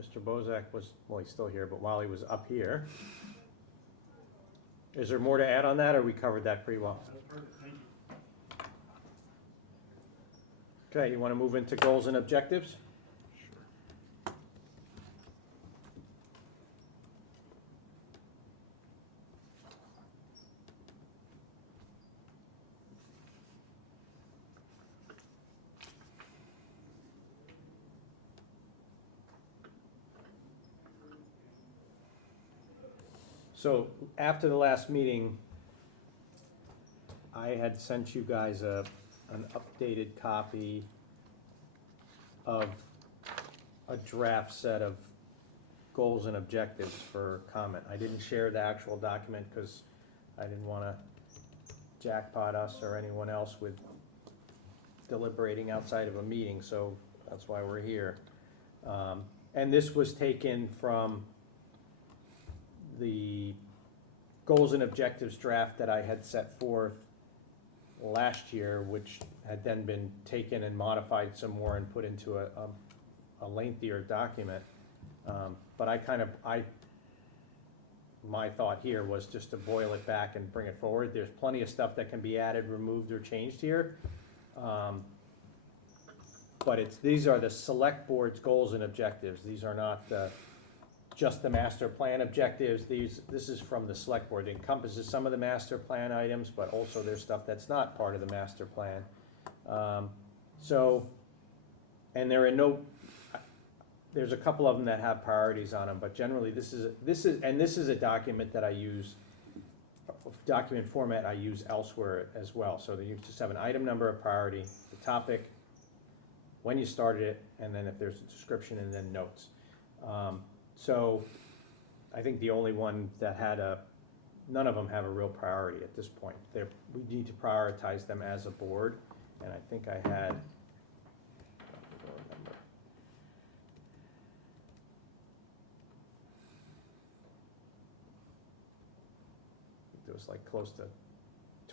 Mr. Bozak was, well, he's still here, but while he was up here. Is there more to add on that, or we covered that pretty well? That's perfect, thank you. Okay, you want to move into goals and objectives? So after the last meeting, I had sent you guys an updated copy of a draft set of goals and objectives for comment. I didn't share the actual document because I didn't want to jackpot us or anyone else with deliberating outside of a meeting, so that's why we're here. And this was taken from the goals and objectives draft that I had set forth last year, which had then been taken and modified some more and put into a lengthier document. But my thought here was just to boil it back and bring it forward. There's plenty of stuff that can be added, removed, or changed here. But these are the select board's goals and objectives. These are not just the master plan objectives. This is from the select board. It encompasses some of the master plan items, but also there's stuff that's not part of the master plan. And there's a couple of them that have priorities on them, but generally this is a document that I use, document format I use elsewhere as well. So that you just have an item number, a priority, the topic, when you started it, and then if there's a description and then notes. So I think the only one that none of them have a real priority at this point. We need to prioritize them as a board, and I think I had, there was like close to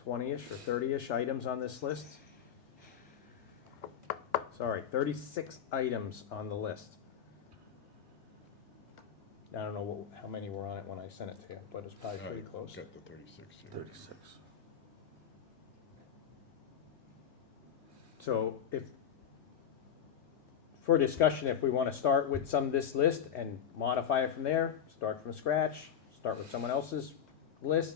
20-ish or 30-ish items on this list. Sorry, 36 items on the list. I don't know how many were on it when I sent it to you, but it's probably pretty close. Got the 36 here. 36. So for discussion, if we want to start with some of this list and modify it from there, start from scratch, start with someone else's list,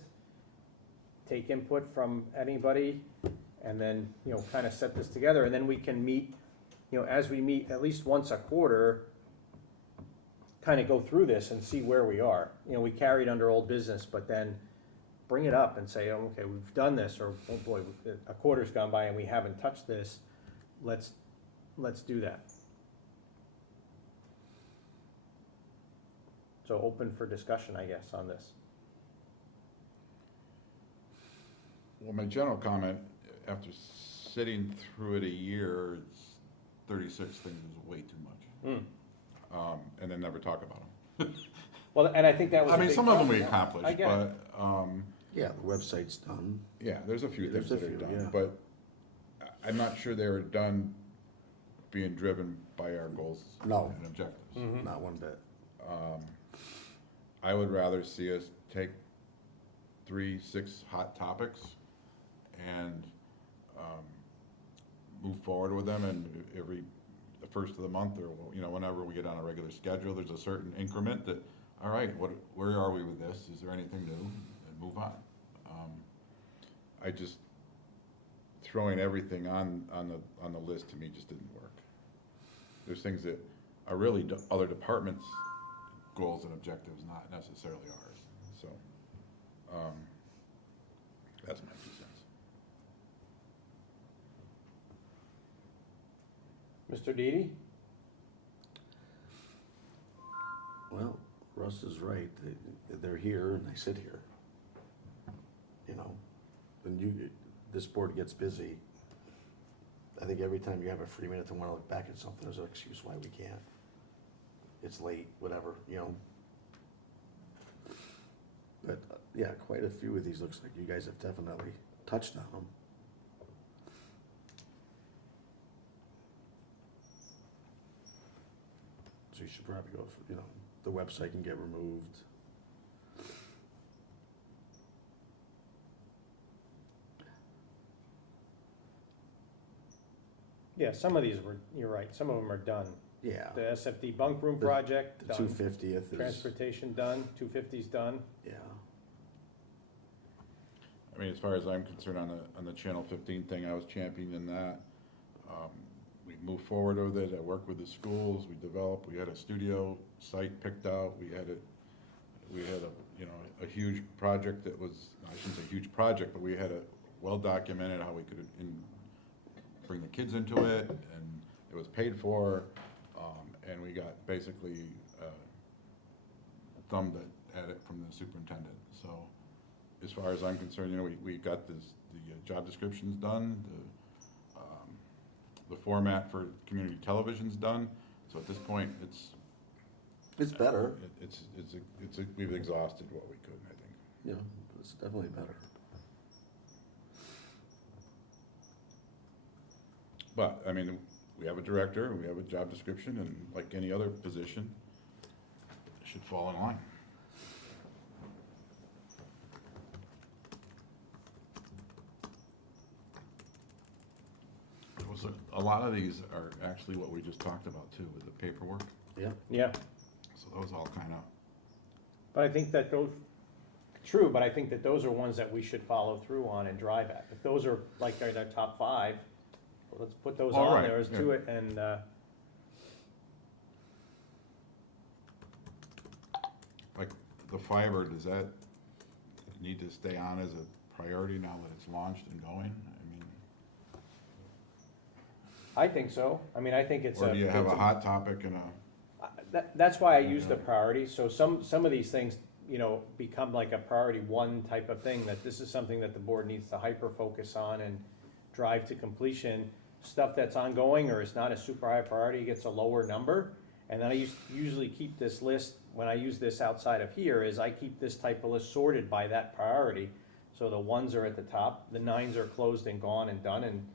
take input from anybody, and then, kind of set this together, and then we can meet, as we meet at least once a quarter, kind of go through this and see where we are. We carried under old business, but then bring it up and say, oh, okay, we've done this, or oh boy, a quarter's gone by and we haven't touched this. Let's do that. So open for discussion, I guess, on this. Well, my general comment, after sitting through it a year, it's 36 things is way too much. And then never talk about them. Well, and I think that was I a mean, big some of them we problem. I accomplished, get it. but, Yeah, the website's done. yeah, there's a few There's things a that are few, done, yeah. but I'm not sure they were done being driven by our goals No. and objectives. Not one bit. I would rather see us take 3, 6 hot topics and move forward with them, and the first of the month, or, you know, whenever we get on a regular schedule, there's a certain increment that, all right, where are we with this? Is there anything new? And move on. I just, throwing everything on the list to me just didn't work. There's things that are really other departments' goals and objectives, not necessarily ours. So, that's my 2 cents. Mr. Didi? Well, Russ is right. They're here and they sit here. You know, when this board gets busy, I think every time you have a free minute to wanna look back at something, there's an excuse why we can't. It's late, whatever, you know. But, yeah, quite a few of these looks like you guys have definitely touched on them. So you should probably go, you know, the website can get removed. Yeah, some of these were, you're right, some of them are done. Yeah, The SFD bunk room The- project, the done. 250th is, Transportation done, 250's done. yeah. I mean, as far as I'm concerned, on the Channel 15 thing, I was championing that. We moved forward with it. I worked with the schools. We developed. We had a studio site picked out. We had a huge project that was, I shouldn't say huge project, but we had a well documented how we could bring the kids into it, and it was paid for, and we got basically thumbed at it from the superintendent. So, as far as I'm concerned, you know, we got the job descriptions done, the format for community television's done, so at this point, It's better, we've exhausted what we could, I think. yeah, it's definitely better. But, I mean, we have a director, we have a job description, and like any other position, it should fall in line. A lot of these are actually what we just talked about too, with the paperwork, Yeah, Yeah, so those all kind of, but I think that those, true, but I think that those are ones that we should follow through on and drive at. If those are like our top 5, well, let's put those Oh, on right, there as yeah. to it, and, like, the fiber, does that need to stay on as a priority now that it's launched and going? I mean, I think so. I mean, I think it's a. or do you have it's a hot topic and a, That's why I use the priority, so some of these things, you know, become like a priority 1 type of thing, that this is something that the board needs to hyper-focus on and drive to completion. Stuff that's ongoing or is not a super high priority gets a lower number, and then I usually keep this list, when I use this outside of here, is I keep this type of list sorted by that priority. So the 1s are at the top, the 9s are closed and gone and done, and,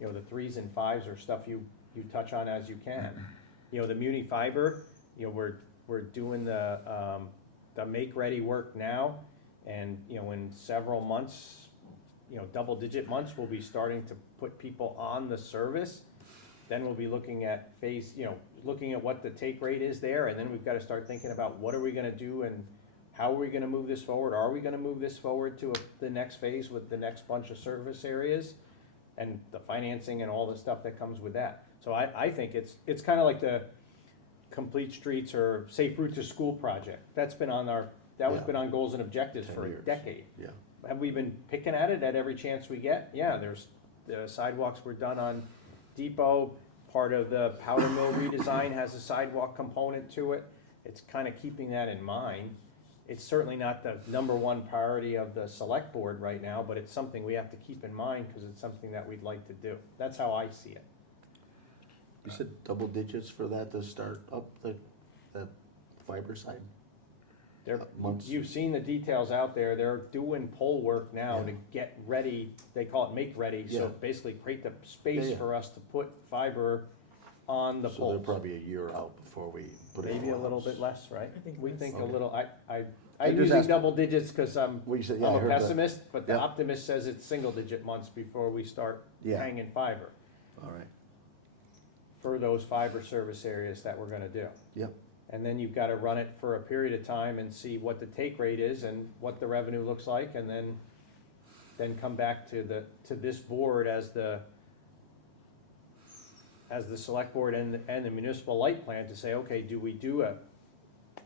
you know, the 3s and 5s are stuff you touch on as you can. You know, the Muni Fiber, you know, we're doing the make-ready work now, and, you know, in several months, you know, double-digit months, we'll be starting to put people on the service. Then we'll be looking at looking at what the take rate is there, and then we've got to start thinking about what are we gonna do and how are we gonna move this forward? Are we gonna move this forward to the next phase with the next bunch of service areas? And the financing and all the stuff that comes with that. So I think it's kind of like the Complete Streets or Safe Route to School project. That's been on been on goals and objectives 10 for a years. decade. yeah. Have we been picking at it at every chance we get? Yeah, the sidewalks were done on Depot. Part of the powder mill redesign has a sidewalk component to it. it's kind of keeping that in mind. It's certainly not the number one priority of the select board right now, but it's something we have to keep in mind because it's something that we'd like to do. That's how I see it. You said double digits for that to start up the fiber side? They're, Months. you've seen the details out there, they're doing pole work now to get ready, they call it make ready, Yeah. so basically create the space Yeah. for us to put fiber on the So they're poles. probably a year out before we put it in Maybe the a little house. bit less, right? I think We less. think a Okay. little, I'm I'm just using asking. double digits because I'm Well, you said, yeah, I a heard that. pessimist, but the Yep. optimist says it's single digit months before we start Yeah. hanging fiber All right, for those fiber service areas that we're gonna do. yep, And then you've gotta run it for a period of time and see what the take rate is and what the revenue looks like, and then come back to this board as the select board and the municipal light plan to say, okay, do we do a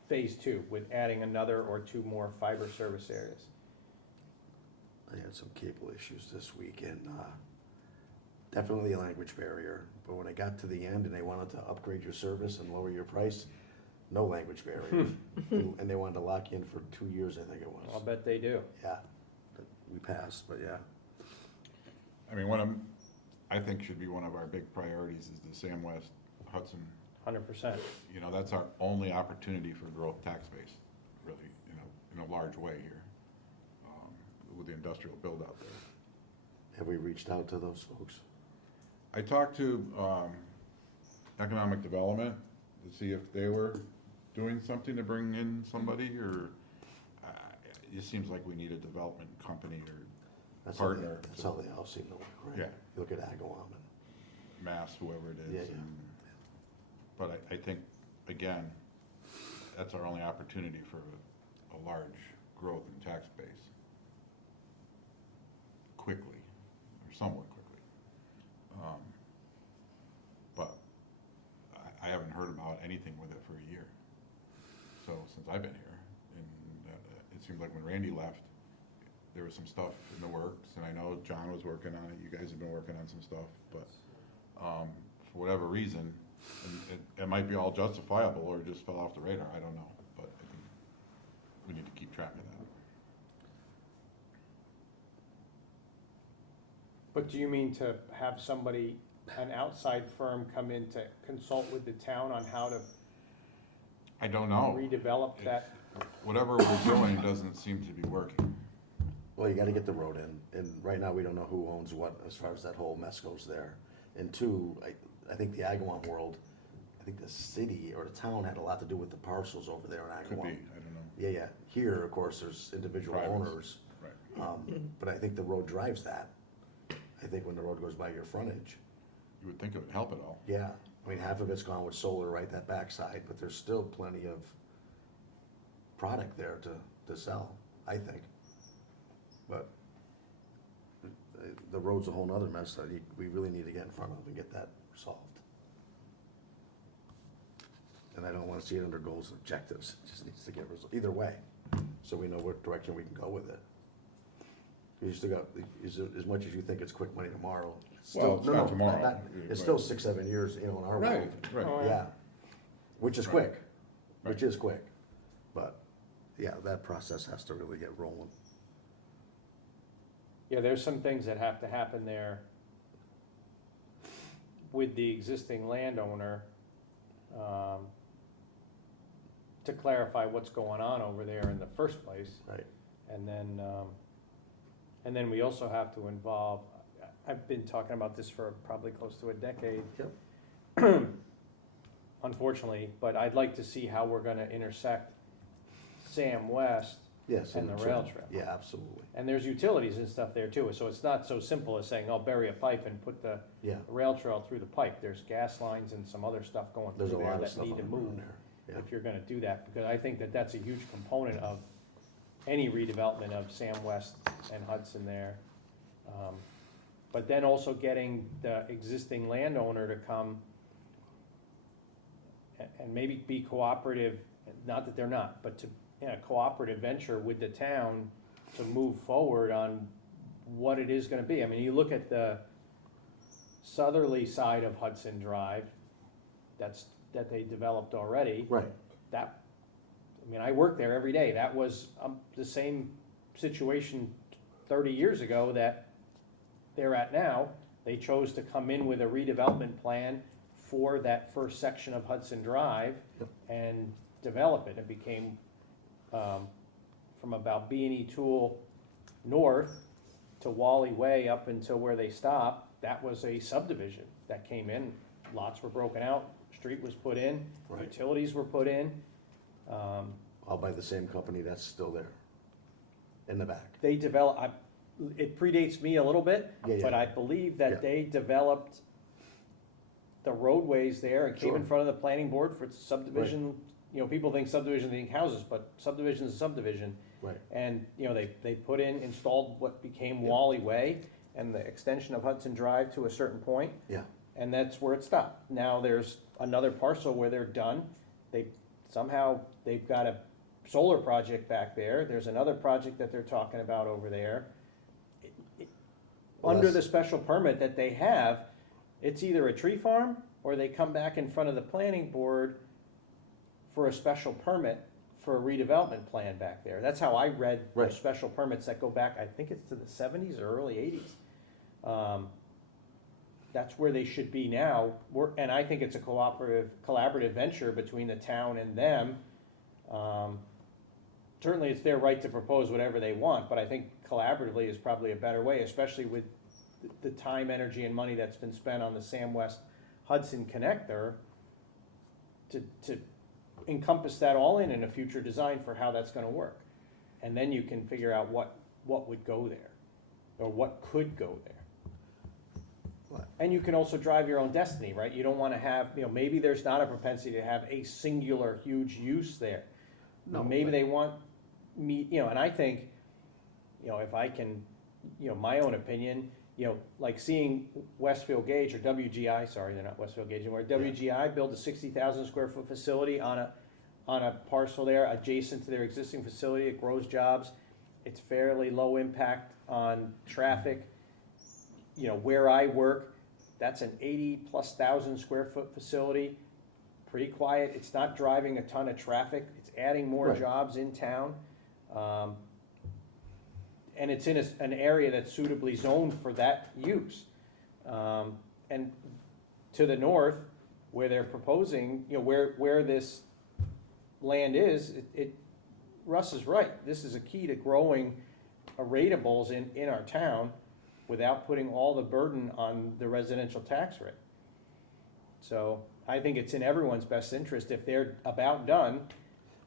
phase two with adding another or two more fiber service areas? I had some cable issues this week and, definitely a language barrier, but when I got to the end and they wanted to upgrade your service and lower your price, no language barrier. And they wanted to lock you in for 2 years, I think it I'll was. bet they do. Yeah, but we passed, but yeah. I mean, I think should be one of our big priorities is the Sam West Hudson. 100%. You know, that's our only opportunity for growth tax base, really, in a large way here, with the industrial build out there. Have we reached out to those folks? I talked to economic development to see if they were doing something to bring in somebody, or it just seems like we need a development company or That's how they- partner. That's how they all seem to work, right? Yeah. You look at Agawam and, Mass, whoever it is. Yeah, yeah. But I think, again, that's our only opportunity for a large growth in tax base. Quickly, or somewhat quickly. But I haven't heard about anything with it for a year. So, since I've been here, and it seemed like when Randy left, there was some stuff in the works, and I know John was working on it, you guys have been working on some stuff, but, for whatever reason, and it might be all justifiable or just fell off the radar, I don't know, but I think we need to keep track of that. But do you mean to have somebody, an outside firm come in to consult with the town on how to I don't know. redevelop that? Whatever we're doing doesn't seem to be working. well, you gotta get the road in, and right now we don't know who owns what as far as that whole mess goes there. And two, I think the Agawam world, I think the city or the town had a lot to do with the parcels over there in Could be, Agawam. I don't know. Yeah, yeah, here, of course, there's individual Privates. owners, Right. but I think the road drives that. I think when the road goes by your frontage, You would think it would help it all. yeah, I mean, half of it's gone with solar, right, that backside, but there's still plenty of product there to sell, I think. But the road's a whole nother mess that we really need to get in front of and get that resolved. And I don't wanna see it under goals and objectives, it just needs to get resolved, either way, so we know what direction we can go with it. You still got, as much as you think it's quick money tomorrow, it's still, Well, it's no, not no, tomorrow, it's but- still 6, 7 years, in our world. Right. Oh, Yeah, which is Right. quick, which Right. is quick, but, yeah, that process has to really get rolling. Yeah, there's some things that have to happen there with the existing landowner, to clarify what's going on over there in the first place. Right. And then we also have to involve, I've been talking about this for probably close to a decade. Yep. Unfortunately, but I'd like to see how we're gonna intersect Sam West, Yes. And the rail trail. Yeah, absolutely, and there's utilities and stuff there too, so it's not so simple as saying, oh, bury a pipe and put the yeah, rail trail through the pipe. There's gas lines and some other stuff going through there's a there lot of that stuff need to on move there, yeah. if you're gonna do that, because I think that that's a huge component of any redevelopment of Sam West and Hudson there. But then also getting the existing landowner to come and maybe be cooperative, not that they're not, but to, a cooperative venture with the town to move forward on what it is gonna be. I mean, you look at the southerly side of Hudson Drive, that they developed already. Right, That I mean, I work there every day. That was the same situation 30 years ago that they're at now. They chose to come in with a redevelopment plan for that first section of Hudson Drive and develop it. It became, from about B&E Tool north to Wally Way up until where they stopped, that was a subdivision that came in. Lots were broken out, street was put in, Right. utilities were put in. All by the same company that's still there, in the back. They developed, it predates me a little bit, Yeah, yeah. but I believe Yeah. that they developed the roadways there and came in Sure. front of the planning board for subdivision. You know, people think subdivision, they think houses, but subdivision is a subdivision. Right. And, you know, they put in, installed what became Yeah. Wally Way and the extension of Hudson Drive to a certain point. Yeah. And that's where it stopped. Now there's another parcel where they're done. They've got a solar project back there. There's another project that they're talking about over there. Well, Under that's- the special permit that they have, it's either a tree farm or they come back in front of the planning board for a special permit for a redevelopment plan back there. That's how I read the Right. special permits that go back, I think it's to the 70s or early 80s. That's where they should be now. And I think it's a collaborative venture between the town and them. Certainly it's their right to propose whatever they want, but I think collaboratively is probably a better way, especially with the time, energy, and money that's been spent on the Sam West Hudson connector to encompass that all in a future design for how that's gonna work. And then you can figure out what would go there, or what could go there. What? And you can also drive your own destiny, right? You don't wanna have, you know, maybe there's not a propensity to have a singular huge use there. No, Maybe but- they want me, you know, and I think, you know, if I can, you know, my own opinion, you know, like seeing Westfield Gauge or WGI, sorry, they're not Westfield Gauge anymore, WGI build a 60,000 square foot facility on a parcel there adjacent to their existing facility. It grows jobs. It's fairly low impact on traffic. You know, where I work, that's an 80,000+ square foot facility, pretty quiet. It's not driving a ton of traffic. It's adding more Right. jobs in town. And it's in an area that's suitably zoned for that use. And to the north, where they're proposing, you know, where this land is, Russ is right. This is a key to growing ratables in our town without putting all the burden on the residential tax rate. So I think it's in everyone's best interest, if they're about done,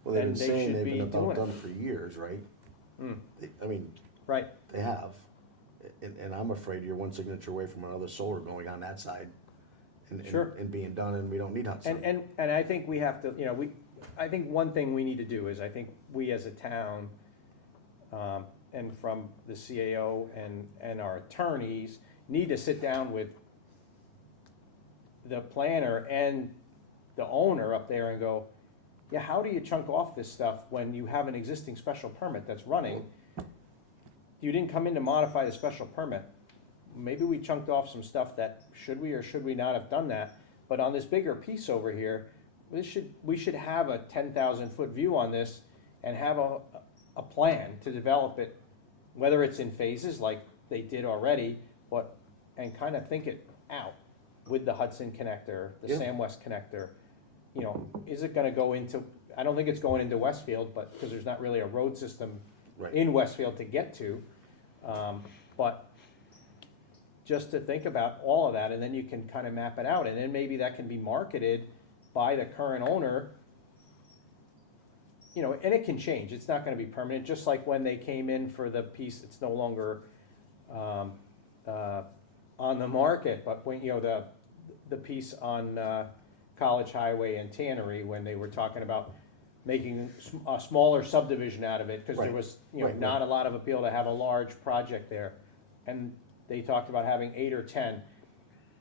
Well, they've then been they saying should they've be been doing about it. done for years, right? Mm. I mean, Right. they have. And I'm afraid you're one signature away from another solar going on that side. Sure. And being done, and we don't need Hudson. And I think we have to, you know, I think one thing we need to do is, I think we as a town, and from the CAO and our attorneys, need to sit down with the planner and the owner up there and go, yeah, how do you chunk off this stuff when you have an existing special permit that's running? You didn't come in to modify the special permit. Maybe we chunked off some stuff that, should we or should we not have done that? But on this bigger piece over here, we should have a 10,000-foot view on this and have a plan to develop it, whether it's in phases like they did already, and kind of think it out with the Hudson connector, the Yeah. Sam West connector. You know, is it gonna go into, I don't think it's going into Westfield, but, because there's not really a road system Right. in Westfield to get to. But just to think about all of that, and then you can kind of map it out, and then maybe that can be marketed by the current owner. You know, and it can change, it's not gonna be permanent, just like when they came in for the piece that's no longer on the market, but when, you know, the piece on College Highway and Tannery, when they were talking about making a smaller subdivision out of it, because there Right. was, you know, Right, not a lot of appeal to have a large project there. And they talked about having 8 or 10.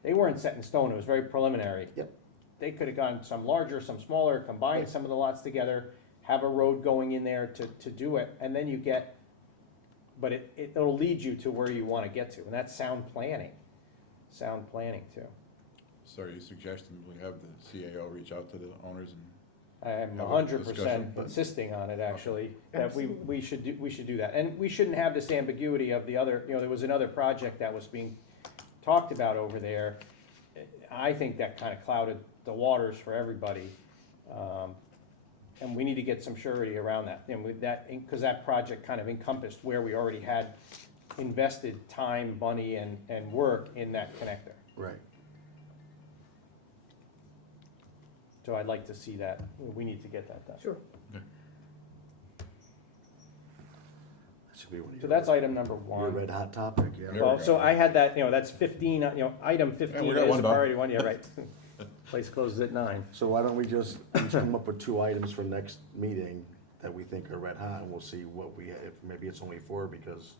They weren't set in stone, it was very preliminary. Yep. They could have gone some larger, some smaller, combined Right. some of the lots together, have a road going in there to do it, and then you get, but it'll lead you to where you wanna get to, and that's sound planning too. So are you suggesting we have the CAO reach out to the owners and I am Have a 100% discussion, but- insisting on it, actually, that we Absolutely. should do that. And we shouldn't have this ambiguity of the other, there was another project that was being talked about over there. I think that kind of clouded the waters for everybody. And we need to get some surety around that. And with that, because that project kind of encompassed where we already had invested time, money, and work in that connector. Right. So I'd like to see that. We need to get that done. Sure. That should be one of So your, that's item number your one. red hot topic, yeah. Yeah. Well, so I had that, that's 15, item Yeah, 15 we got is one a done. priority one, yeah, right. Place closes at 9. So why don't we just each come up with 2 items for next meeting that we think are red hot, and we'll see what we, if maybe it's only 4, because,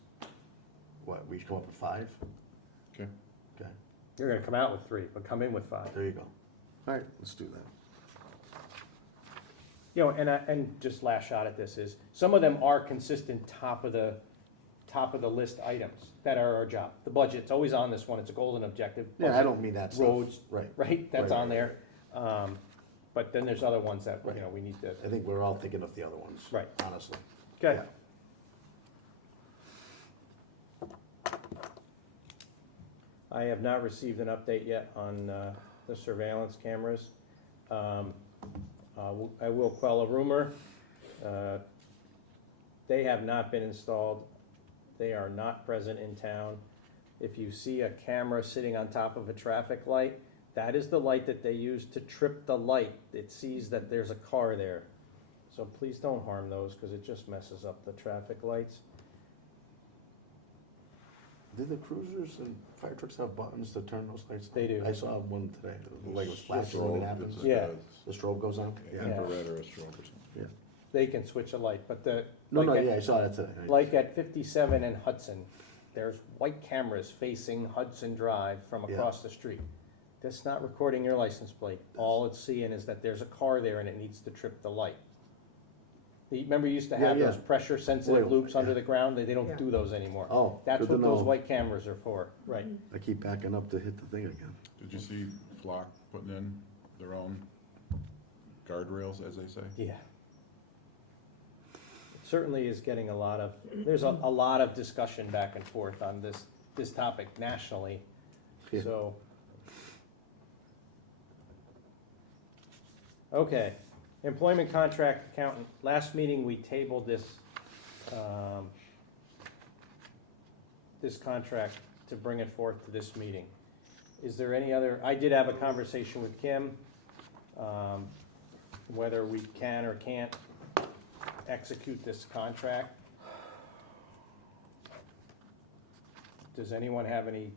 what, we should come up with 5? Okay. Okay, You're gonna come out with 3, but come in with 5. there you go. All right, let's do that. And just last shot at this is, some of them are consistent top of the list items that are our job. The budget's always on this one, it's a golden objective. Yeah, I don't mean that stuff. Roads, Right. right, that's Right, on right, there. But then there's other ones that, Right. we need to, I think we're all thinking of the other ones. Right. Honestly. okay. I have not received an update yet on the surveillance cameras. I will quell a rumor. They have not been installed. They are not present in town. If you see a camera sitting on top of a traffic light, that is the light that they use to trip the light. It sees that there's a car there. So please don't harm those, because it just messes up the traffic lights. Do the cruisers and fire trucks have buttons to turn those lights on? They do. I saw one today, the light was flashing when it happens. Yeah. The strobe goes on? Infrared or a strobe or something. Yeah. They can switch a light, but No, like yeah, I saw that today. like at 57 and Hudson, there's white cameras facing Hudson Drive from Yeah. across the street. That's not recording your license plate. All it's seeing is that there's a car there and it needs to trip the light. Remember you used to have Yeah, those yeah. pressure sensitive Wait, loops under yeah. the ground? They don't Yeah. do those anymore. Oh, That's good to what those know. white cameras are for, right. I keep backing up to hit the thing again. Did you see Flock putting in their own guardrails, as they say? Yeah. It certainly is getting a lot of, there's a lot of discussion back and forth on this topic nationally, Yeah. so. Okay, employment contract accountant, last meeting we tabled this contract to bring it forth to this meeting. Is there any other, I did have a conversation with Kim, whether we can or can't execute this contract. Does anyone have any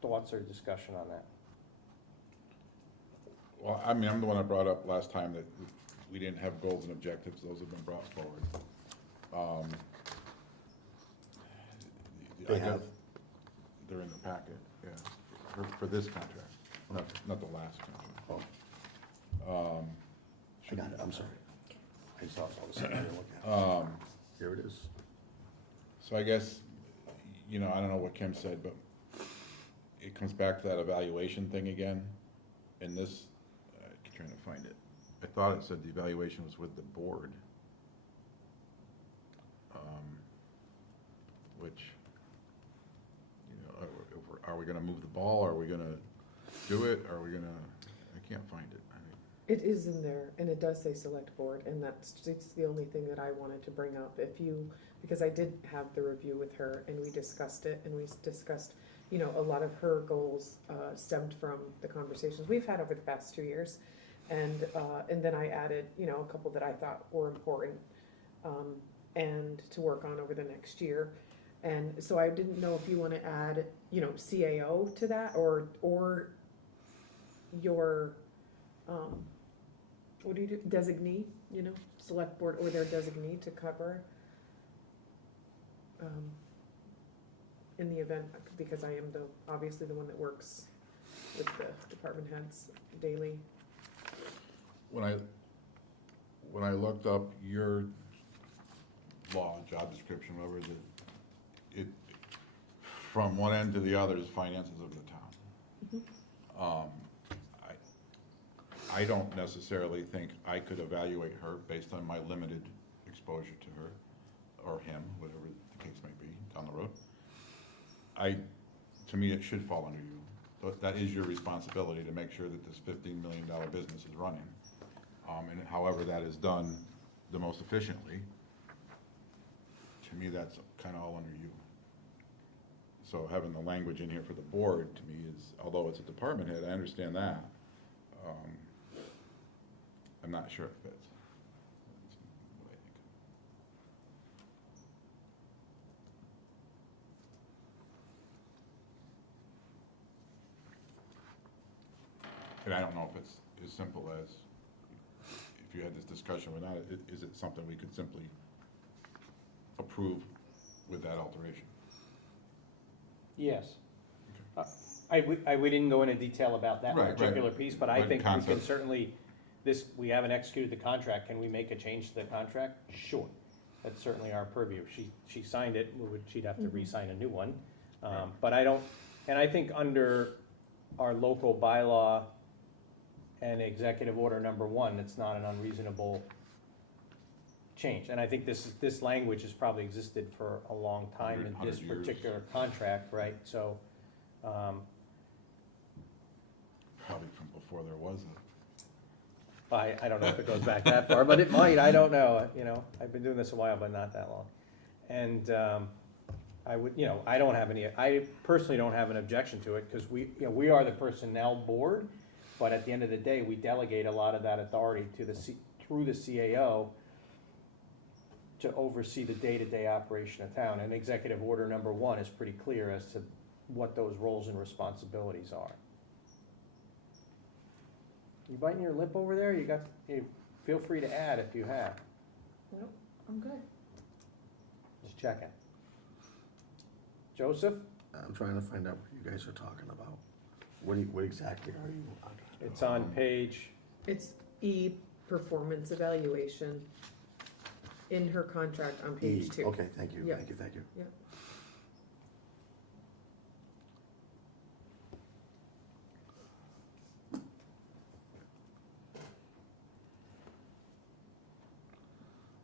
thoughts or discussion on that? Well, I mean, I'm the one that brought up last time that we didn't have goals and objectives, those have been brought forward. They I guess have? They're in the packet, yeah, for this contract, not the last contract. Oh, I got it, I'm sorry. I just thought it was all the same. I didn't look at it. Here it is. So I guess, I don't know what Kim said, but it comes back to that evaluation thing again. And this, I'm trying to find it. I thought it said the evaluation was with the board. Which, are we gonna move the ball? Are we gonna do it? Are we gonna, I can't find it. It is in there, and it does say select board, and it's the only thing that I wanted to bring up. Because I did have the review with her, and we discussed it, and we discussed, a lot of her goals stemmed from the conversations we've had over the past 2 years. And then I added, a couple that I thought were important, and to work on over the next year. And so I didn't know if you want to add, CAO to that, or your, what do you do, designee, select board or their designee to cover, in the event, because I am obviously the one that works with the department heads daily. When I looked up your law, job description, whatever, it, from one end to the other is finances of the town. I don't necessarily think I could evaluate her based on my limited exposure to her, or him, whatever the case may be, down the road. To me, it should fall under you. But that is your responsibility to make sure that this $15 million business is running. And however that is done the most efficiently, to me, that's kind of all under you. So having the language in here for the board, to me, is, although it's a department head, I understand that. I'm not sure it fits. That's what I think. And I don't know if it's as simple as, if you had this discussion or not, is it something we could simply approve with that alteration? Yes. We didn't go into detail about that Right, right. particular piece, but I But think we can concept. certainly, we haven't executed the contract, can we make a change to the contract? Sure, that's certainly our purview. She signed it, she'd have to re-sign a new one. But I don't, and I think under our local bylaw and executive order number 1, it's not an unreasonable change. And I think this language has probably existed for a long time in this 100 years. particular contract, right? So, Probably from before there was a. I don't know if it goes back that far, but it might, I don't know, I've been doing this a while, but not that long. And, I personally don't have an objection to it, because we are the personnel board, but at the end of the day, we delegate a lot of that authority to through the CAO to oversee the day-to-day operation of town, and executive order number 1 is pretty clear as to what those roles and responsibilities are. You biting your lip over there? Feel free to add if you have. Nope, I'm good. Just checking. Joseph? I'm trying to find out what you guys are talking about. What exactly are you on? It's on page, It's E, performance evaluation, in her contract on page 2. Okay, thank you, Yep. thank you, thank you. Yep.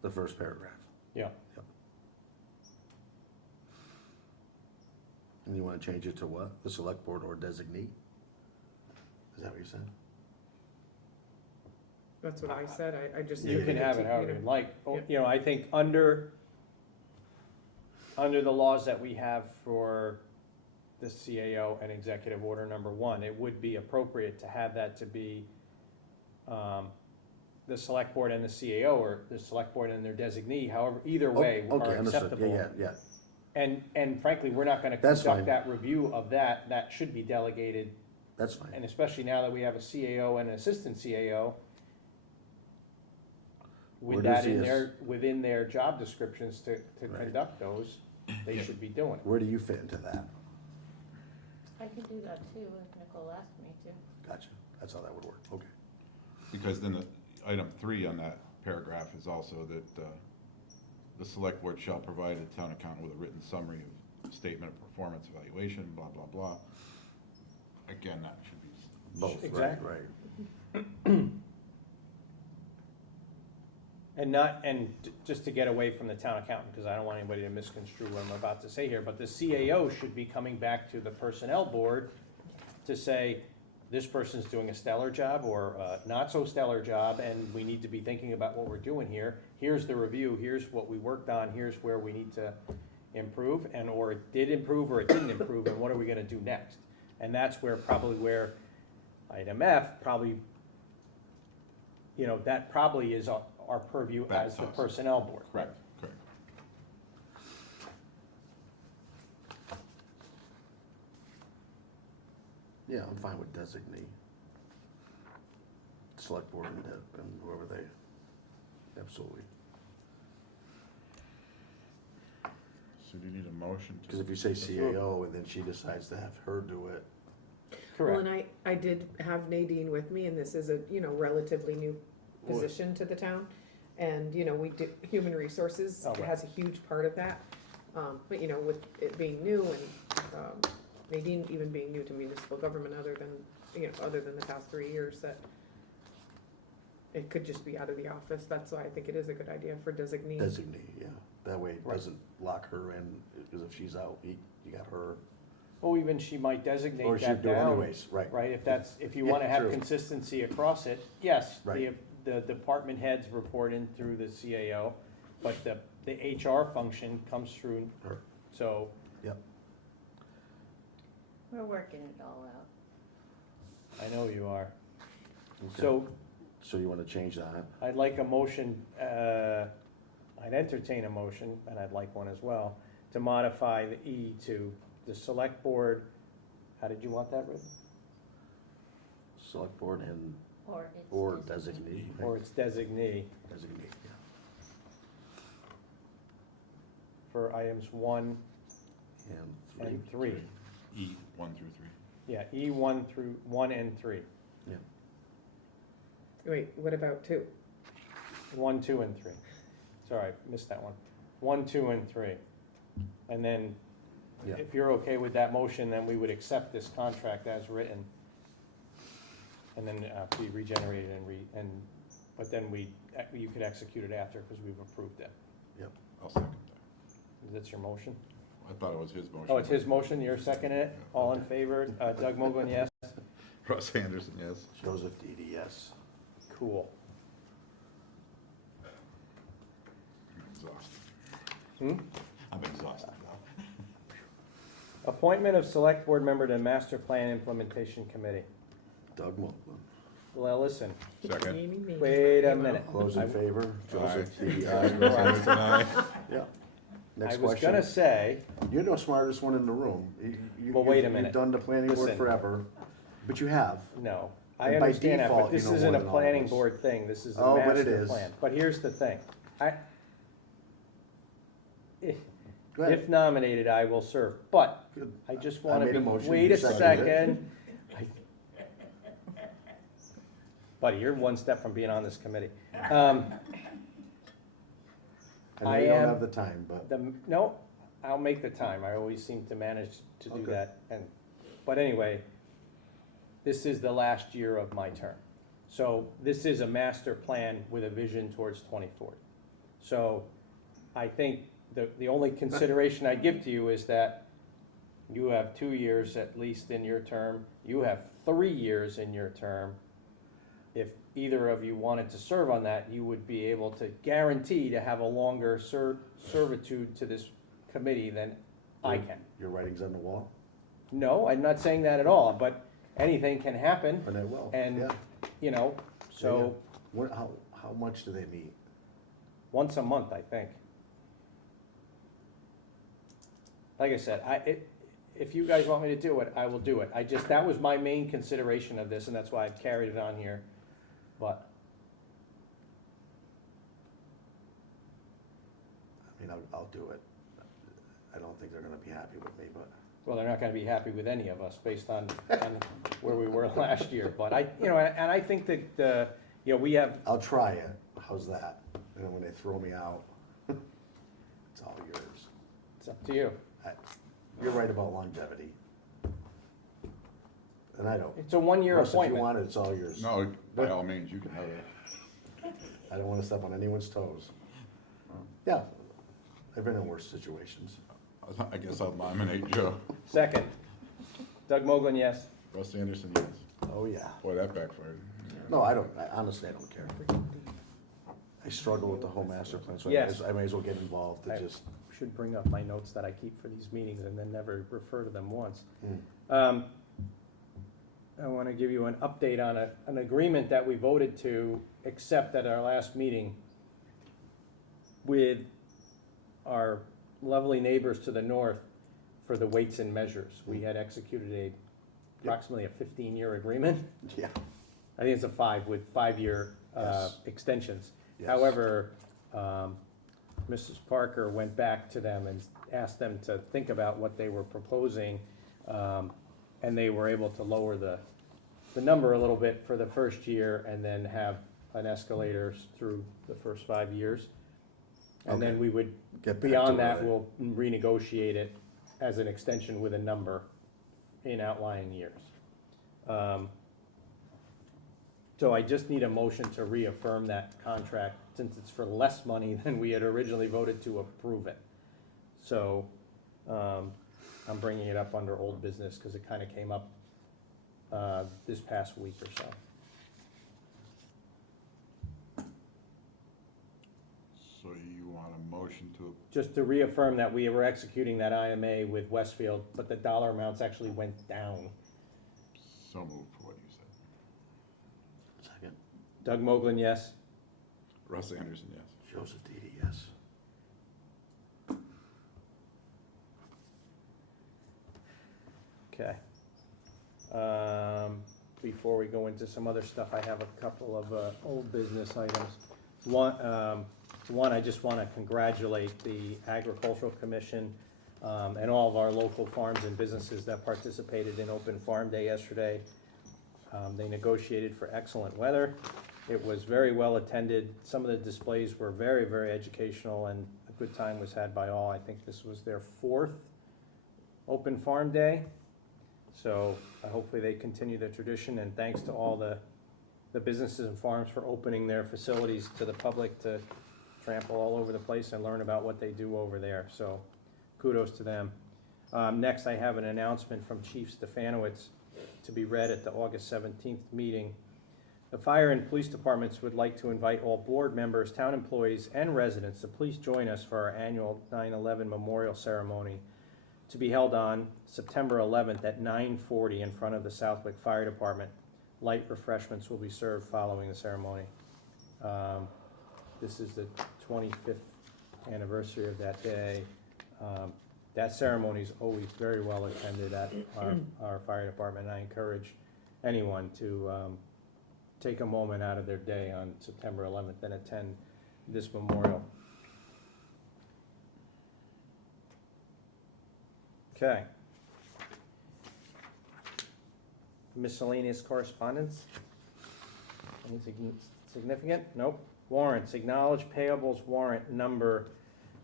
The first paragraph. yeah, And you wanna change it to what? The select board or designee? Is that what you said? That's what I said, I just. you can have it however you like. Yep. I think under the laws that we have for the CAO and executive order number 1, it would be appropriate to have that to be the select board and the CAO, or the select board and their designee, however, either way Okay, are understood, acceptable. yeah. And frankly, we're not gonna That's conduct fine. that review of that should be delegated, That's fine. and especially now that we have a CAO and an assistant CAO, Where with does that in the their, within their job descriptions to Right. conduct those, they Yeah. should be doing it. Where do you fit into that? I could do that too if Nicole asked me to. Gotcha, that's how that would work, okay. Because then the item 3 on that paragraph is also that the select board shall provide the town accountant with a written summary of statement of performance evaluation, blah, blah, blah. Again, that should be. Both, right, Exactly. right. And just to get away from the town accountant, because I don't want anybody to misconstrue what I'm about to say here, but the CAO should be coming back to the personnel board to say, this person's doing a stellar job or a not so stellar job, and we need to be thinking about what we're doing here. Here's the review, here's what we worked on, here's where we need to improve, or it did improve or it didn't improve, and what are we gonna do next? And that's where item F probably, that probably is our purview as the That's us. personnel board. Correct, correct. Yeah, I'm fine with designee. Select board and whoever they, absolutely. So do you need a motion to? Because if you say CAO and then she decides to have her do it, Well, Correct. and I did have Nadine with me, and this is a, relatively new position to the town. And, we did, human resources Oh, right. has a huge part of that. But, with it being new and, Nadine even being new to municipal government other than the past 3 years, that It could just be out of the office, that's why I think it is a good idea for designee. Designee, yeah. That way it Right. doesn't lock her in, because if she's out, you got her, Or even she might designate or she'd that do it down. anyways, right? Right, if you Yeah, wanna have true. consistency across it, yes, Right. the department heads report in through the CAO, but the HR function comes through, Her. so, Yep. We're working it all out. I know you are. Okay. So, So you wanna change that? I'd like a motion, I'd entertain a motion, and I'd like one as well, to modify the E to the select board, how did you want that written? Select board and, Or it's. or designated. designee, right? Or its designee Designee, yeah. for items 1 And three. and 3. E, 1 through 3. Yeah, E 1 and 3. Yeah. Wait, what about 2? 1, 2, and 3. Sorry, missed that one. 1, 2, and 3. And then, Yeah. if you're okay with that motion, then we would accept this contract as written. And then be regenerated but then you could execute it after, because we've approved it. I'll second that. That's your motion? I thought it was his motion. Oh, it's his motion, you're seconding it? All in favor? Doug Moglin, yes? Russ Anderson, yes. Joseph Didi, yes. Cool. I'm exhausted. Hmm? I'm exhausted now. Appointment of select board member to master plan implementation committee. Doug Moglin. Well, listen, Second. wait a minute. All those in favor? Joseph Didi, aye. Russ Anderson, aye. Yeah. I Next was question. gonna say, You're the smartest one in the room. Well, wait a You've minute. done the planning board Listen. forever, but you have. no, I And by understand that, but default, this you know isn't more a than all of planning us. board thing, this is a Oh, but it master is. plan. But here's the thing, Go ahead. if nominated, I will serve, but Good. I just I wanna made be, a motion, wait you a seconded it. second. Buddy, you're one step from being on this committee. I know I you don't am- have the time, but No, I'll make the time, I always seem to manage to do Okay. that, but anyway, this is the last year of my term. So this is a master plan with a vision towards 2040. So I think the only consideration I give to you is that you have 2 years at least in your term, you have 3 years in your term. If either of you wanted to serve on that, you would be able to guarantee to have a longer servitude to this committee than I can. your writing's on the wall, No, I'm not saying that at all, but anything can happen, and it will. And- Yeah. you know, so What, how much do they meet? once a month, I think. Like I said, if you guys want me to do it, I will do it. That was my main consideration of this, and that's why I've carried it on here, but. I mean, I'll do it. I don't think they're gonna be happy with me, but Well, they're not gonna be happy with any of us based on where we were last year, but and I think that, we have, I'll try it. How's that? And then when they throw me out, it's all yours. it's up to you. You're right about longevity. And I don't. It's a one-year Russ, if you appointment. want it, it's all yours. No, by all means, you can have it. I don't wanna step on anyone's toes. Yeah, I've been in worse situations. I guess I'll nominate Joe. Second, Doug Moglin, yes. Russ Anderson, yes. Oh, yeah. Boy, that backfired. No, honestly, I don't care. I struggle with the whole master plan, so Yes. I may as well get involved to I just, should bring up my notes that I keep for these meetings and then never refer to them once. Mm. I want to give you an update on an agreement that we voted to accept at our last meeting with our lovely neighbors to the north for the weights and measures. We had executed approximately a 15-year agreement. yeah. I think it's a 5-year Yes. extensions. Yes. However, Mrs. Parker went back to them and asked them to think about what they were proposing, and they were able to lower the number a little bit for the first year and then have an escalator through the first 5 years. And then Okay. we would, Get back to beyond where that, they- we'll renegotiate it as an extension with a number in outlying years. So I just need a motion to reaffirm that contract, since it's for less money than we had originally voted to approve it. So, I'm bringing it up under old business, because it kind of came up, this past week or so. So you want a motion to, Just to reaffirm that we were executing that IMA with Westfield, but the dollar amounts actually went down. so move for what you said. Second. Doug Moglin, yes? Russ Anderson, yes. Joseph Didi, yes. Okay. Before we go into some other stuff, I have a couple of old business items. One, I just want to congratulate the Agricultural Commission and all of our local farms and businesses that participated in Open Farm Day yesterday. They negotiated for excellent weather. It was very well attended. Some of the displays were very, very educational, and a good time was had by all. I think this was their 4th Open Farm Day. So hopefully they continue the tradition, and thanks to all the businesses and farms for opening their facilities to the public to trample all over the place and learn about what they do over there. So kudos to them. Next, I have an announcement from Chief Stefanowicz to be read at the August 17th meeting. The fire and police departments would like to invite all board members, town employees, and residents to please join us for our annual 9/11 memorial ceremony to be held on September 11th at 9:40 in front of the Southwick Fire Department. Light refreshments will be served following the ceremony. This is the 25th anniversary of that day. That ceremony is always very well attended at our fire department, and I encourage anyone to take a moment out of their day on September 11th and attend this memorial. Okay. Miscellaneous correspondence? Anything significant? Nope. Warrants. Acknowledge payables warrant number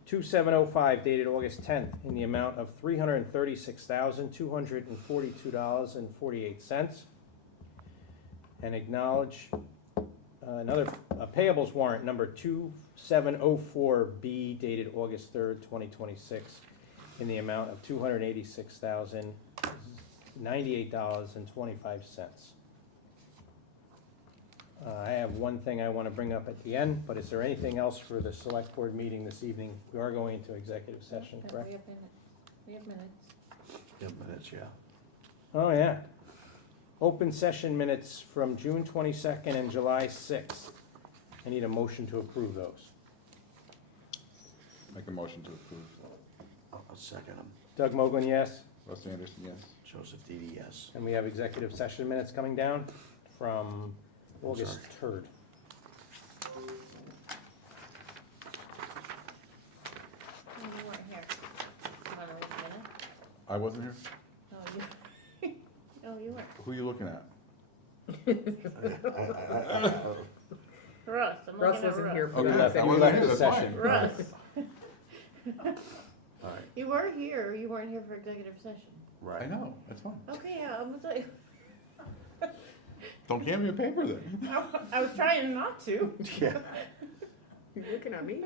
2705 dated August 10th in the amount of $336,242.48. And acknowledge another payables warrant number 2704B dated August 3rd, 2026 in the amount of $286,098.25. I have one thing I want to bring up at the end, but is there anything else for the select board meeting this evening? We are going into executive session, correct? We have minutes. Yeah, minutes, yeah. Oh, yeah. Open session minutes from June 22nd and July 6th. I need a motion to approve those. Make a motion to approve. I'll second them. Doug Moglin, yes? Russ Anderson, yes. Joseph Didi, yes. And we have executive session minutes coming down from August 3rd. Oh, you weren't here. You wanna look at it? I wasn't here? No, you, no, you weren't. Who are you looking at? Russ, I'm Russ looking at wasn't here Russ. for Okay, that. I You wasn't left here, the that's session. fine. Russ, All right, you were here, you weren't here for executive session. right. I know, that's fine. Okay, yeah, I'm gonna tell you, Don't hand me a paper then. I was trying not to. Yeah. You looking at me?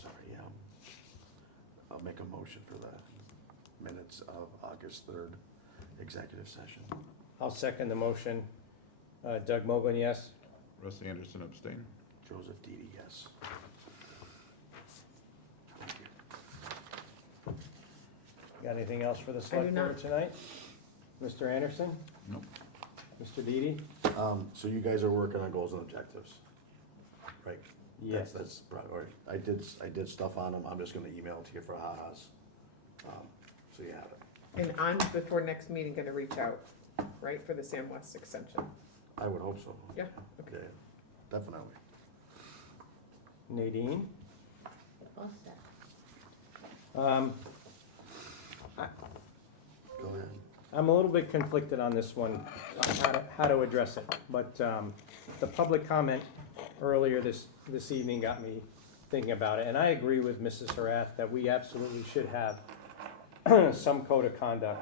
Sorry, yeah. I'll make a motion for the minutes of August 3rd executive session. I'll second the motion. Doug Moglin, yes? Russ Anderson abstain. Joseph Didi, yes. Thank you. Got anything else for the select not. board tonight? Mr. Anderson? Nope. Mr. Didi? So you guys are working on goals and objectives, right? Yes. That's probably, all right. I did stuff on them, I'm just gonna email it to you for ha-has. So you have it. And I'm, before next meeting, gonna reach out, right, for the Sam West extension. I would hope so. Yeah, okay. definitely. Nadine? All set. Go ahead. I'm a little bit conflicted on this one, how to address it. But the public comment earlier this evening got me thinking about it. And I agree with Mrs. Harath that we absolutely should have some code of conduct.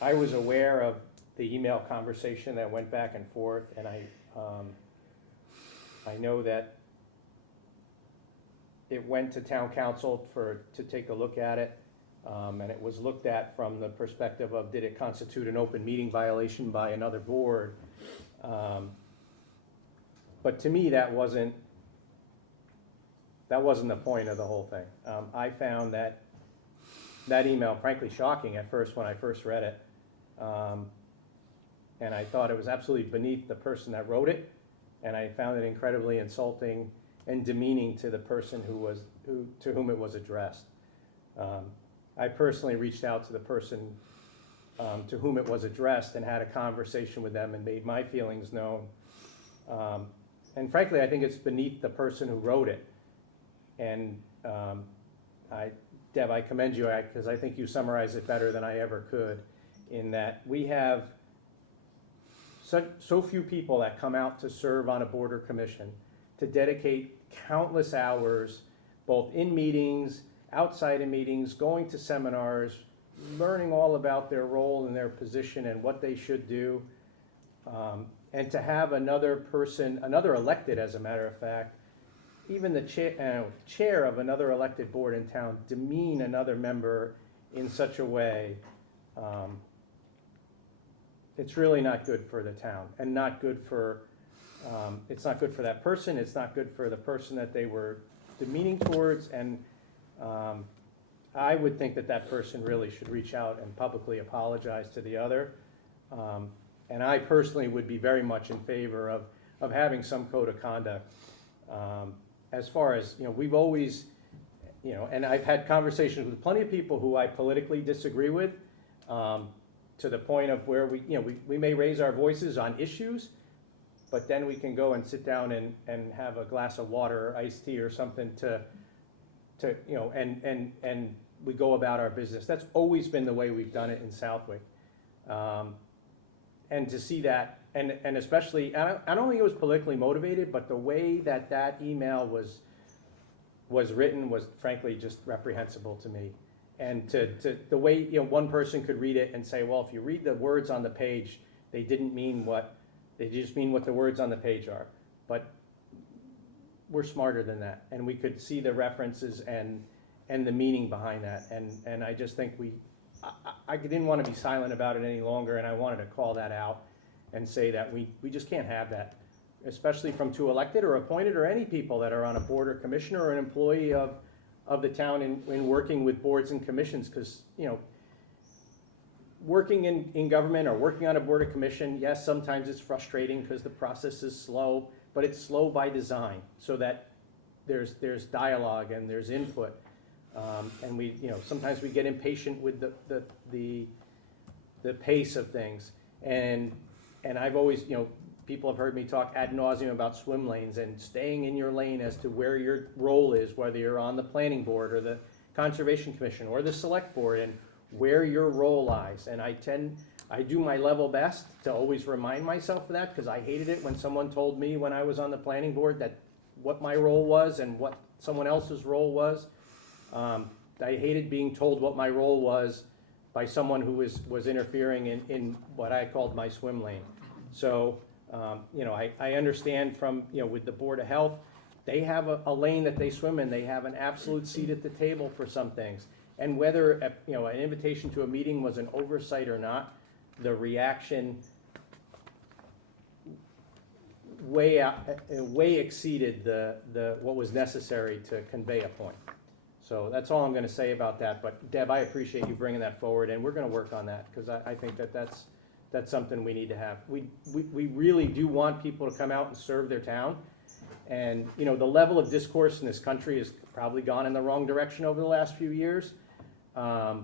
I was aware of the email conversation that went back and forth, and I know that it went to town council to take a look at it. And it was looked at from the perspective of, did it constitute an open meeting violation by another board? But to me, that wasn't the point of the whole thing. I found that email frankly shocking at first when I first read it. And I thought it was absolutely beneath the person that wrote it. And I found it incredibly insulting and demeaning to the person to whom it was addressed. I personally reached out to the person to whom it was addressed and had a conversation with them and made my feelings known. And frankly, I think it's beneath the person who wrote it. And Deb, I commend you, because I think you summarized it better than I ever could, in that we have so few people that come out to serve on a board or commission, to dedicate countless hours, both in meetings, outside of meetings, going to seminars, learning all about their role and their position and what they should do. And to have another person, another elected, as a matter of fact, even the chair of another elected board in town, demean another member in such a way, it's really not good for the town, and not good for, it's not good for that person, it's not good for the person that they were demeaning towards, and I would think that person really should reach out and publicly apologize to the other. And I personally would be very much in favor of having some code of conduct. As far as, we've always, and I've had conversations with plenty of people who I politically disagree with, to the point of where we may raise our voices on issues, but then we can go and sit down and have a glass of water or iced tea or something and we go about our business. That's always been the way we've done it in Southwick. And to see that, and especially, I don't think it was politically motivated, but the way that email was written was frankly just reprehensible to me. And to the way, one person could read it and say, well, if you read the words on the page, they just mean what the words on the page are. But we're smarter than that, and we could see the references and the meaning behind that. And I just think I didn't want to be silent about it any longer, and I wanted to call that out and say that we just can't have that, especially from two elected or appointed or any people that are on a board or commission or an employee of the town in working with boards and commissions. Because, working in government or working on a board or commission, yes, sometimes it's frustrating because the process is slow, but it's slow by design so that there's dialogue and there's input. And we, sometimes we get impatient with the pace of things. And I've always, people have heard me talk ad nauseum about swim lanes and staying in your lane as to where your role is, whether you're on the planning board or the conservation commission or the select board, and where your role lies. And I do my level best to always remind myself of that, because I hated it when someone told me when I was on the planning board that what my role was and what someone else's role was. I hated being told what my role was by someone who was interfering in what I called my swim lane. So, I understand from, with the Board of Health, they have a lane that they swim in. They have an absolute seat at the table for some things. And whether, an invitation to a meeting was an oversight or not, the reaction way exceeded the what was necessary to convey a point. So that's all I'm going to say about that. But Deb, I appreciate you bringing that forward, and we're going to work on that, because I think that's something we need to have. We really do want people to come out and serve their town. And, the level of discourse in this country has probably gone in the wrong direction over the last few years. But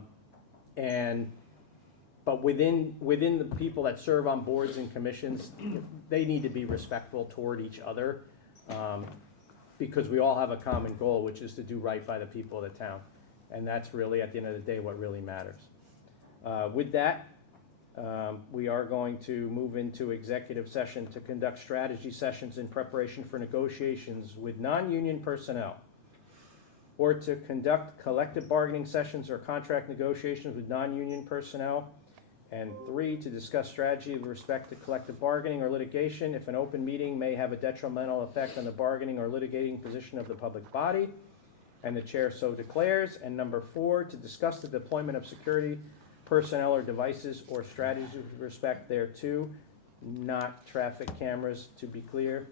But within the people that serve on boards and commissions, they need to be respectful toward each other, because we all have a common goal, which is to do right by the people of the town. And that's really, at the end of the day, what really matters. With that, we are going to move into executive session to conduct strategy sessions in preparation for negotiations with non-union personnel, or to conduct collective bargaining sessions or contract negotiations with non-union personnel. And 3, to discuss strategy with respect to collective bargaining or litigation if an open meeting may have a detrimental effect on the bargaining or litigating position of the public body, and the chair so declares. And number 4, to discuss the deployment of security personnel or devices or strategies with respect thereto, not traffic cameras, to be clear.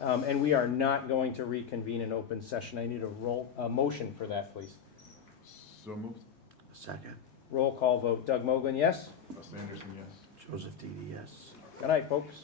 And we are not going to reconvene an open session. I need a motion for that, please. So moved. Second. Roll call vote. Doug Moglin, yes? Russ Anderson, yes. Joseph Didi, yes. Good night, folks.